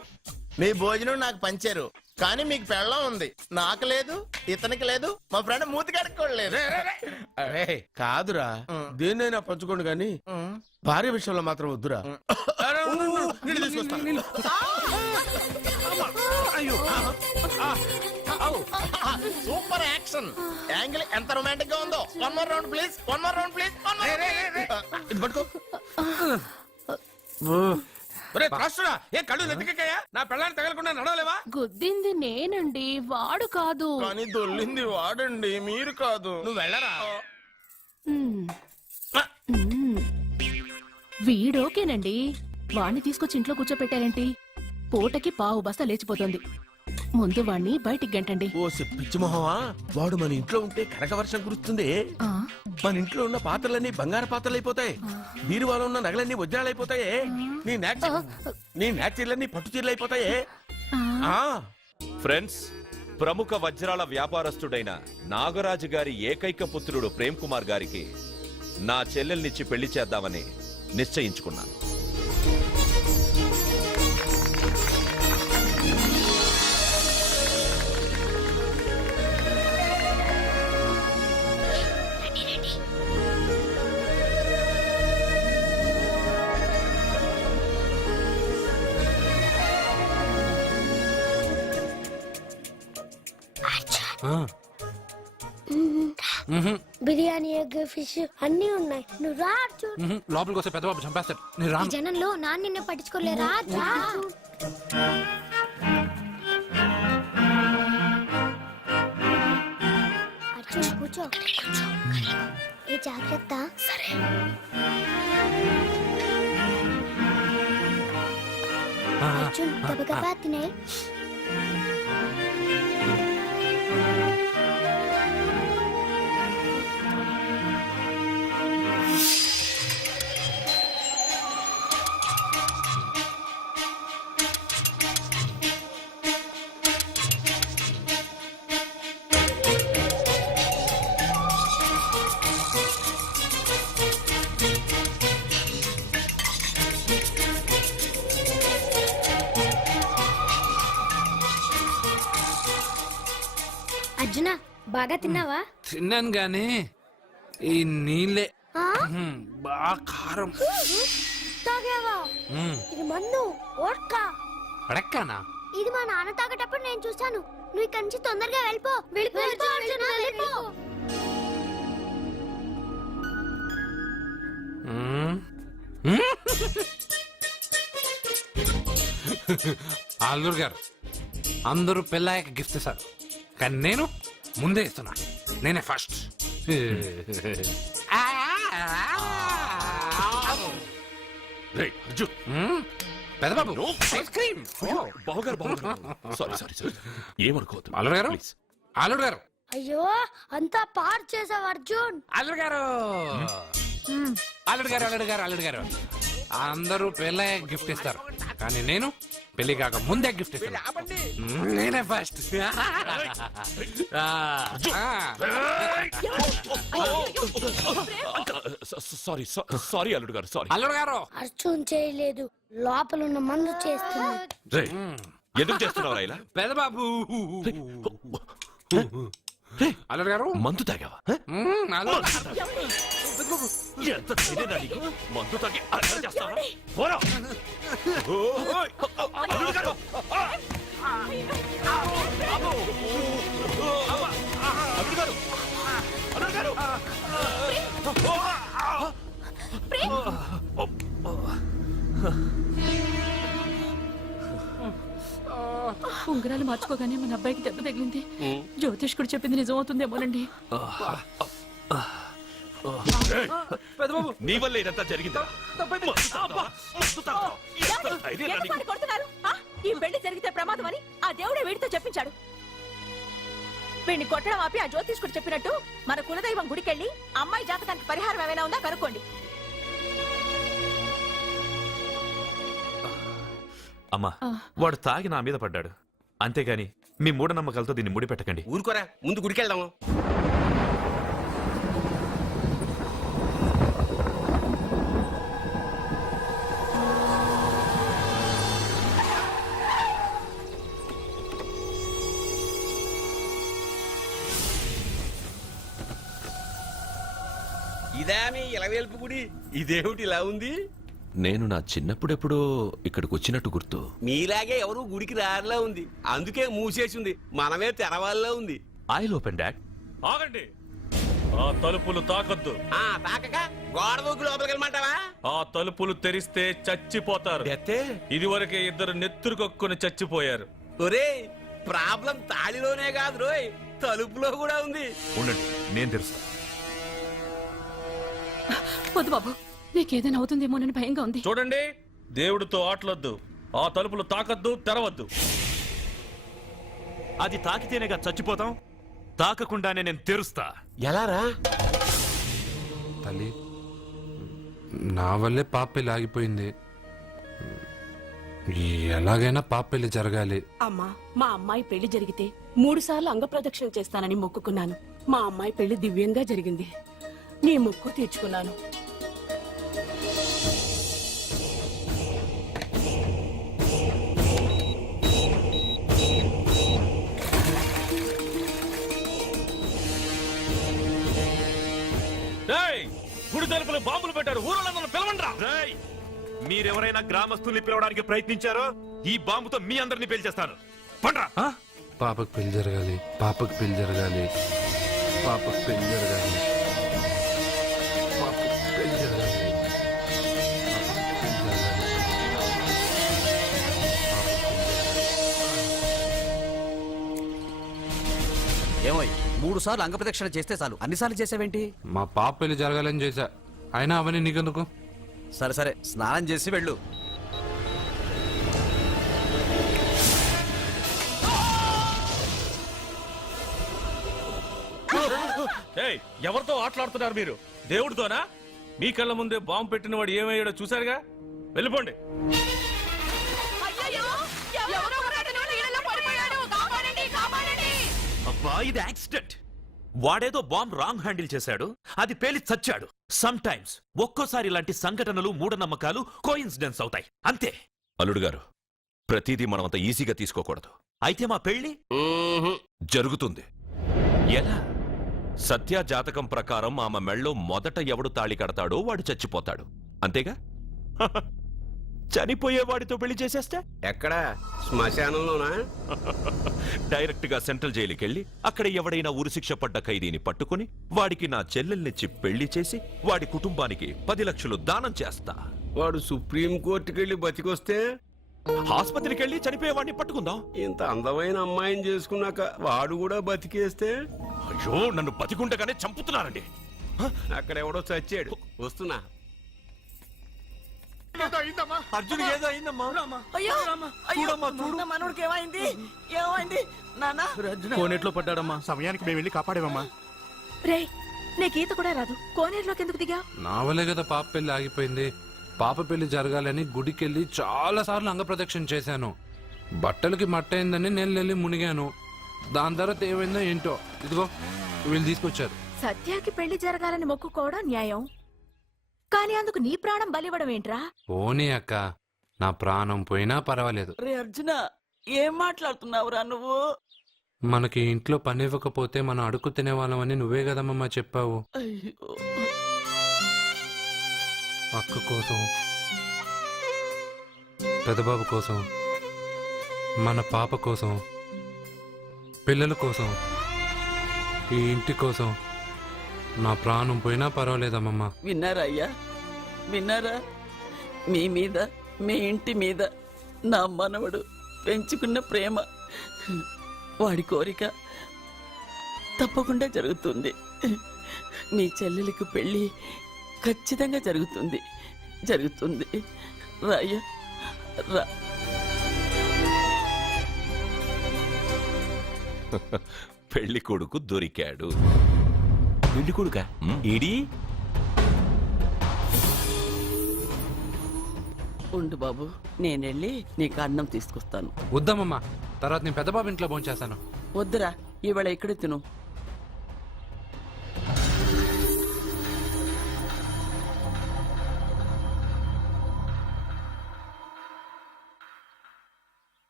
మీ భోజనం నాకు పంచారు, కానీ మీకు పెళ్ళం ఉంది, నాకు లేదు, ఇతనికి లేదు, మా ఫ్రెండ్ మూతి కడుక్కోలేదు. కాదురా, దేన్నైనా పంచుకోండి కానీ భార్య విషయంలో మాత్రం వద్దురా. సూపర్ యాక్షన్ యాంగిల్ ఎంత రొమాంటిక్ గా ఉందో. 1 more round please, 1 more round please. ఇది పట్టుకో. ఏ కళ్ళు నెత్తికెక్కాయా? నా పెళ్ళాన్ని తగలకుండా నడవలేవా? గుద్దింది నేనండి, వాడు కాదు. కానీ దొల్లింది వాడండి, మీరు కాదు. నువ్వు వెళ్ళరా. వీడోకేనండి. వాణ్ణి తీసుకొచ్చి ఇంట్లో కూర్చోపెట్టారేంటి? పూటకి పావు బస్తా లేచిపోతుంది. ముందు వాణ్ణి బయటికి గంటండి. ఓ పిచ్చి మొహమా, వాడు మన ఇంట్లో ఉంటే కనక వర్షం కురుస్తుంది. మన ఇంట్లో ఉన్న పాత్రలన్నీ బంగారు పాత్రలు అయిపోతాయి. బీరువాలో ఉన్న నగలన్నీ వజ్రాలైపోతాయి. నీ నాచీర్లన్నీ పట్టు చీరలు అయిపోతాయి. ఫ్రెండ్స్, ప్రముఖ వజ్రాల వ్యాపారస్తుడైన నాగరాజు గారి ఏకైక పుత్రుడు ప్రేమ్ కుమార్ గారికి నా చెల్లెల్నిచ్చి పెళ్లి చేద్దామని నిశ్చయించుకున్నాను. బిర్యానీ, ఎగ్, ఫిష్ అన్ని ఉన్నాయి. నువ్వు రా చూడు. లోపలికి వస్తే పెద్దబాబు చంపేస్తాడు. నేను రాను. జనంలో నాన్న నిన్ను పట్టించుకోలేరా? అర్జున్ కూర్చో. ఏ జాగ్రత్త. సరే. అర్జున్ గబగబా తినే. అర్జున, బాగా తిన్నావా? తిన్నాను గానీ ఈ నీళ్ళే బాగా కారం. తాగావా? ఇది మందు, వోడ్కా. పడక్కానా? ఇది మా నాన్న తాగేటప్పుడు నేను చూశాను. నువ్వు ఇక్కడి నుంచి తొందరగా వెళ్ళిపో. వెళ్ళిపో అర్జున, వెళ్ళిపో. అల్లుడు గారు అందరూ పెళ్ళాయక గిఫ్ట్ ఇస్తారు కానీ నేను ముందే ఇస్తున్నా. నేనే ఫస్ట్. రేయ్, అర్జున్. పెద్దబాబు ఐస్ క్రీమ్. బావగారు సారీ సారీ సారీ, ఏమనుకోవద్దు. అల్లుడు గారు, ప్లీజ్. అల్లుడు గారు, అయ్యో అంతా పాడు చేసావు అర్జున్. అల్లుడు గారు, అల్లుడు గారు, అల్లుడు గారు, అల్లుడు గారు అందరూ పెళ్ళాయక గిఫ్ట్ ఇస్తారు కానీ నేను పెళ్లి కాక ముందే గిఫ్ట్ ఇస్తాను. నేనే ఫస్ట్. సారీ సారీ అల్లుడు గారు, సారీ. అల్లుడు గారు, అర్జున్ చేయలేదు, లోపల ఉన్న మందు చేస్తుంది. రేయ్, ఎందుకు చేస్తున్నావు ఇలా? పెద్దబాబు. అల్లుడు గారు, మందు తాగావా? ఎంత ధైర్యం నీకు? మందు తాగి అల్లరి చేస్తావా? పోరా. ఓయ్, అల్లుడు గారు. అల్లుడు గారు, అల్లుడు గారు. ఉంగరాలు మార్చుకోగానే మన అబ్బాయికి దెబ్బ తగిలింది. జ్యోతిష్ కూడా చెప్పింది నిజమవుతుందేమోనండి. నీ వల్ల ఇదంతా జరిగిందా? ఈ పెళ్లి జరిగితే ప్రమాదం అని ఆ దేవుడే వీడితో చెప్పించాడు. వీడిని కొట్టడం ఆపి ఆ జ్యోతిష్కుడు చెప్పినట్టు మన కులదైవం గుడికెళ్ళి అమ్మాయి జాతకానికి పరిహారం ఏమైనా ఉందా కనుక్కోండి. అమ్మా, వాడు తాగి నా మీద పడ్డాడు, అంతేగాని మీ మూఢనమ్మకాలతో దీన్ని ముడిపెట్టకండి. ఊరుకోరా, ముందు గుడికెళ్దాము. ఇదా మీ ఇలవేల్పు గుడి? ఇదేమిటి ఇలా ఉంది? నేను నా చిన్నప్పుడెప్పుడో ఇక్కడికి వచ్చినట్టు గుర్తు. మీలాగే ఎవరు గుడికి రారులా ఉంది, అందుకే మూసేసి ఉంది. మనమే తెరవాళ్ళలో ఉంది. I'll open dad. ఆగండి, ఆ తలుపులు తాకద్దు. తాకక గోడ దూకి లోపలికి వెళ్ళమంటావా? ఆ తలుపులు తెరిస్తే చచ్చిపోతారు. ఇది వరకే ఇద్దరు నెత్తురు కొక్కుని చచ్చిపోయారు. ఒరే, ప్రాబ్లం తాళిలోనే కాదు రోయ్, తలుపులో కూడా ఉంది. ఉండండి, నేను తెరుస్తా. వద్దు బాబు, నీకేదైనా అవుతుందేమోనని భయంగా ఉంది. చూడండి, దేవుడితో ఆటలొద్దు. ఆ తలుపులు తాకద్దు, తెరవద్దు. అది తాకితేనేగా చచ్చిపోతాం, తాకకుండానే నేను తెరుస్తా. ఎలారా? తల్లి, నా వల్లే పాప పెళ్లి ఆగిపోయింది. ఎలాగైనా పాప పెళ్లి జరగాలి. అమ్మా, మా అమ్మాయి పెళ్లి జరిగితే 3 సార్లు అంగప్రదక్షిణ చేస్తానని మొక్కుకున్నాను. మా అమ్మాయి పెళ్లి దివ్యంగా జరిగింది. నీ మొక్కు తీర్చుకున్నాను. గుడి తలుపులు బాంబులు పెట్టారు, ఊళ్ళో పిలవండ్రా. మీరెవరైనా గ్రామస్తుల్ని పిలవడానికి ప్రయత్నించారో ఈ బాంబుతో మీ అందరినీ పేల్చేస్తాను. పండ్రా. పాపకు పెళ్లి జరగాలి, పాపకు పెళ్లి జరగాలి, పాపకు పెళ్లి జరగాలి, పాపకు పెళ్లి జరగాలి. ఏమోయ్, 3 సార్లు అంగప్రదక్షిణ చేస్తే చాలు, అన్నిసార్లు చేసావేంటి? మా పాప పెళ్లి జరగాలని చేశా, అయినా అవన్నీ నీకెందుకు? సరే సరే, స్నానం చేసి వెళ్ళు. ఎవరితో ఆటలాడుతున్నారు మీరు? దేవుడితోనా? మీ కళ్ళ ముందే బాంబు పెట్టిన వాడు ఏమయ్యాడో చూసారుగా. వెళ్ళిపోండి. అబ్బా, ఇది యాక్సిడెంట్. వాడేదో బాంబ్ రాంగ్ హ్యాండిల్ చేశాడు, అది పేలి చచ్చాడు. సమ్ టైమ్స్ ఒక్కోసారి ఇలాంటి సంఘటనలు మూఢనమ్మకాలు కోఇన్సిడెన్స్ అవుతాయి, అంతే. అల్లుడు గారు, ప్రతిదీ మనమంత ఈజీగా తీసుకోకూడదు. అయితే మా పెళ్లి జరుగుతుంది. ఎలా? సత్య జాతకం ప్రకారం ఆమె మెళ్ళో మొదట ఎవడు తాళి కడతాడో వాడు చచ్చిపోతాడు, అంతేగా? చనిపోయేవాడితో పెళ్లి చేసేస్తే? ఎక్కడ? శ్మశానంలోనా? డైరెక్ట్ గా సెంట్రల్ జైలుకి వెళ్ళి అక్కడ ఎవడైనా ఉరిశిక్ష పడ్డ ఖైదీని పట్టుకుని వాడికి నా చెల్లెల్నిచ్చి పెళ్లి చేసి వాడి కుటుంబానికి 10 లక్షలు దానం చేస్తా. వాడు సుప్రీం కోర్టుకి వెళ్ళి బతికొస్తే ఆసుపత్రికి వెళ్ళి చనిపోయేవాడిని పట్టుకుందాం. ఇంత అందమైన అమ్మాయిని చేసుకున్నాక వాడు కూడా బతికేస్తే అయ్యో నన్ను బతికుండగానే చంపుతున్నారండి. అక్కడ ఎవడో చచ్చాడు. వస్తున్నా. అర్జున్ ఏదో అయిందమ్మా. అయ్యో అయ్యో నా మనోడికి ఏమైంది? ఏమైంది నాన్న? కోనేట్లో పడ్డాడమ్మా. సమయానికి మేము వెళ్ళి కాపాడేవమ్మా. రే నీకు ఈత కూడా రాదు, కోనేరులోకి ఎందుకు దిగా? నా వల్లే కదా పాప పెళ్లి ఆగిపోయింది. పాప పెళ్లి జరగాలని గుడికెళ్ళి చాలా సార్లు అంగప్రదక్షిణ చేశాను. బట్టలకి మట్టయిందని నేను వెళ్ళి మునిగాను. దాని తర్వాత ఏమైందో ఏంటో ఇదిగో వీళ్ళు తీసుకొచ్చారు. సత్యాకి పెళ్లి జరగాలని మొక్కుకోవడం న్యాయం, కానీ అందుకు నీ ప్రాణం బలివ్వడం ఏంట్రా? పోనీ అక్క, నా ప్రాణం పోయినా పర్వాలేదు. రే అర్జున, ఏం మాట్లాడుతున్నావురా నువ్వు? మనకి ఇంట్లో పని ఇవ్వకపోతే మనం అడుగు తినేవాళ్ళమని నువ్వే కదమ్మా చెప్పావు. అయ్యో అక్క కోసం, పెదబాబు కోసం, మన పాప కోసం, పిల్లల కోసం, ఈ ఇంటి కోసం నా ప్రాణం పోయినా పర్వాలేదమ్మమ్మా. విన్నారా అయ్యా, విన్నారా? మీ మీద, మీ ఇంటి మీద నా మనవడు పెంచుకున్న ప్రేమ, వాడి కోరిక తప్పకుండా జరుగుతుంది. మీ చెల్లెలికి పెళ్ళి ఖచ్చితంగా జరుగుతుంది, జరుగుతుంది. రాయ్యా రా. పెళ్లి కొడుకు దొరికాడు. పెళ్లి కొడుక ఏడి? ఉండు బాబు, నేనెళ్ళి నీకు అన్నం తీసుకొస్తాను. వద్దమ్మమ్మా, తర్వాత నేను పెద్దబాబు ఇంట్లో భోంచేస్తాను. వద్దురా, ఇవాళ ఇక్కడే తిను.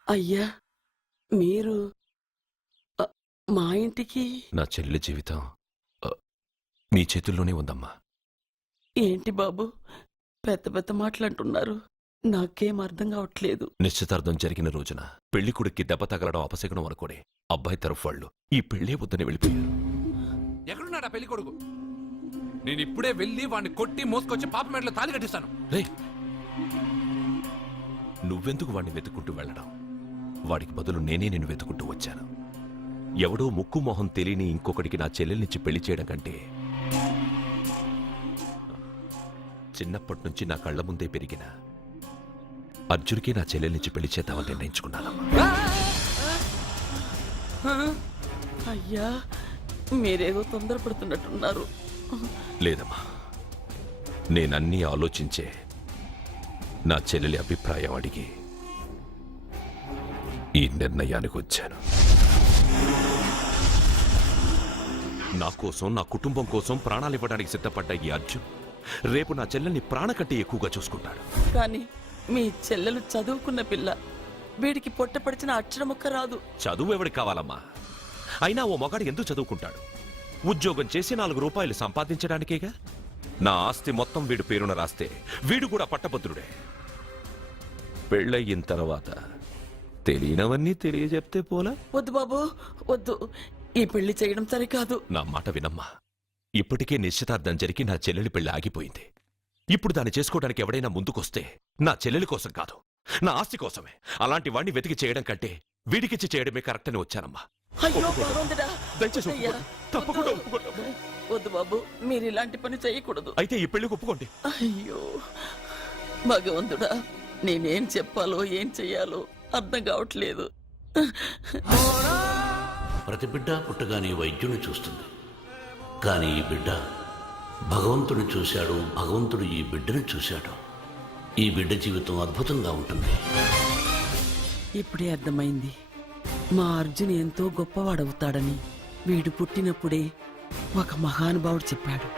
అయ్యా మీరు మా ఇంటికి? నా చెల్లి జీవితం మీ చేతుల్లోనే ఉందమ్మా. ఏంటి బాబు పెద్ద పెద్ద మాటలంటున్నారు? నాకేం అర్థం కావట్లేదు. నిశ్చితార్థం జరిగిన రోజున పెళ్లి కొడుక్కి దెబ్బ తగలడం అపశకునం అనుకోని అబ్బాయి తరఫు వాళ్ళు ఈ పెళ్లే వద్దని వెళ్ళిపోయారు. ఎక్కడున్నాడా పెళ్లి కొడుకు? నేను ఇప్పుడే వెళ్ళి వాడిని కొట్టి మోసుకొచ్చి పాప మెడలో తాళి కట్టిస్తాను. రే, నువ్వెందుకు వాడిని వెతుక్కుంటూ వెళ్ళడం? వాడికి బదులు నేనే నిన్ను వెతుకుంటూ వచ్చాను. ఎవడో ముక్కు మొహం తెలియని ఇంకొకడికి నా చెల్లెల్నిచ్చి పెళ్లి చేయడం కంటే చిన్నప్పటి నుంచి నా కళ్ల ముందే పెరిగిన అర్జున్కి నా చెల్లెల్నిచ్చి పెళ్లి చేద్దామని నిర్ణయించుకున్నానమ్మా. అయ్యా మీరేదో తొందరపడుతున్నట్టున్నారు. లేదమ్మా, నేనన్నీ ఆలోచించే నా చెల్లెలి అభిప్రాయం అడిగి ఈ నిర్ణయానికి వచ్చాను. నా కోసం, నా కుటుంబం కోసం ప్రాణాలు ఇవ్వడానికి సిద్ధపడ్డ ఈ అర్జున్ రేపు నా చెల్లెల్ని ప్రాణ కంటే ఎక్కువగా చూసుకుంటాడు. కానీ మీ చెల్లెలు చదువుకున్న పిల్ల, వీడికి పొట్టపడిచిన అక్షరముక్క రాదు. చదువు ఎవడికి కావాలమ్మా? అయినా ఓ మగాడు ఎందుకు చదువుకుంటాడు? ఉద్యోగం చేసి 4 రూపాయలు సంపాదించడానికేగా. నా ఆస్తి మొత్తం వీడు పేరున రాస్తే వీడు కూడా పట్టభద్రుడే. పెళ్ళయిన తర్వాత తెలియనవన్నీ తెలియజెప్తే పోలా? వద్దు బాబు వద్దు, ఈ పెళ్లి చేయడం సరికాదు. నా మాట వినమ్మా. ఇప్పటికే నిశ్చితార్థం జరిగి నా చెల్లెలి పెళ్లి ఆగిపోయింది. ఇప్పుడు దాన్ని చేసుకోవడానికి ఎవడైనా ముందుకొస్తే నా చెల్లెలి కోసం కాదు, నా ఆస్తి కోసమే. అలాంటి వాణ్ణి వెతికి చేయడం కంటే వీడికిచ్చి చేయడమే కరెక్ట్ అని వచ్చానమ్మా. అయ్యో భగవంతుడా, దయచేసి అయ్యా, తప్పకుండా వద్దు. వద్దు బాబు, మీరు ఇలాంటి పని చేయకూడదు. అయితే ఈ పెళ్లికి ఒప్పుకోండి. అయ్యో భగవంతుడా, నేనేం చెప్పాలో ఏం చెయ్యాలో అర్థం కావట్లేదు. ప్రతి బిడ్డ పుట్టగానే వైద్యుని చూస్తుంది, కానీ ఈ బిడ్డ భగవంతుని చూశాడు, భగవంతుడు ఈ బిడ్డను చూశాడు. ఈ బిడ్డ జీవితం అద్భుతంగా ఉంటుంది. ఇప్పుడే అర్థమైంది, మా అర్జున్ ఎంతో గొప్పవాడవుతాడని. వీడు పుట్టినప్పుడే ఒక మహానుభావుడు చెప్పాడు.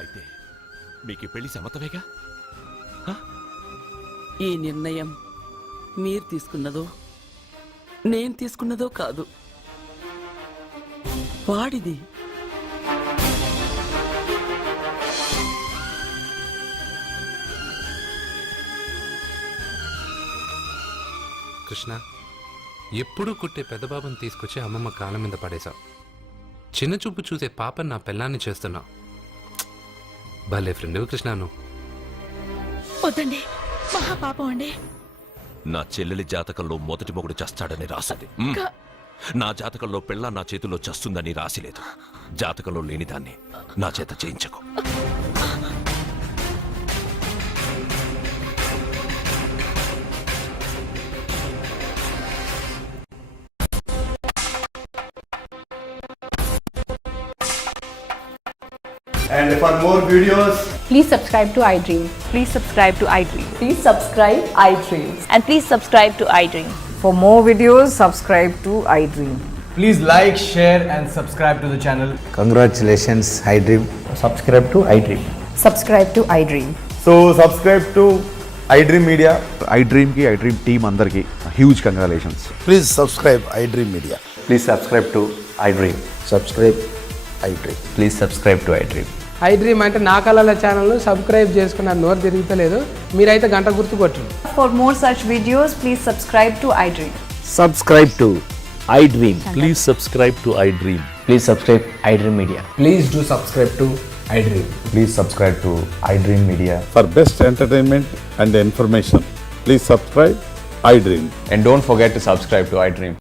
అయితే మీకు ఈ పెళ్లి సమ్మతమేగా? ఈ నిర్ణయం మీరు తీసుకున్నదో నేను తీసుకున్నదో కాదు, వాడిది. కృష్ణ, ఎప్పుడూ కుట్టే పెద్దబాబుని తీసుకొచ్చి అమ్మమ్మ కాళ్ళ మీద పడేశావు. చిన్న చూపు చూసే పాపని నా పెళ్ళాన్ని చేస్తున్నావు. భలే ఫ్రెండ్ కృష్ణ నువ్వు. వద్దండి, మహాపాపం అండి. నా చెల్లెలి జాతకంలో మొదటి మొగుడు చస్తాడని రాసింది. నా జాతకంలో పెళ్ళ నా చేతిలో చస్తుందని రాసిలేదు. జాతకంలో లేనిదాన్ని నా చేత చేయించకు. And for more videos, Please subscribe to iDream. Please subscribe to iDream. Please subscribe iDream. And please subscribe to iDream. For more videos, subscribe to iDream. please like, share, and subscribe to the channel. Congratulations iDream. Subscribe to iDream. Subscribe to iDream. So subscribe to iDream Media. iDream ki iDream team andarki huge congratulations. Please subscribe I dream media. Please subscribe to iDream. Subscribe I dream. Please subscribe to iDream. iDream అంటే నా కళల channel subscribe చేసుకున్న నోరు తిరుగుతలేదు. మీరైతే గంట గుర్తు కొట్టండి. For more such videos, please subscribe to iDream. Subscribe to iDream. Please subscribe to iDream. Please subscribe iDream Media. Please do subscribe to iDream. Please subscribe to iDream Media. For best entertainment and information, please subscribe iDream. And don't forget to subscribe to iDream.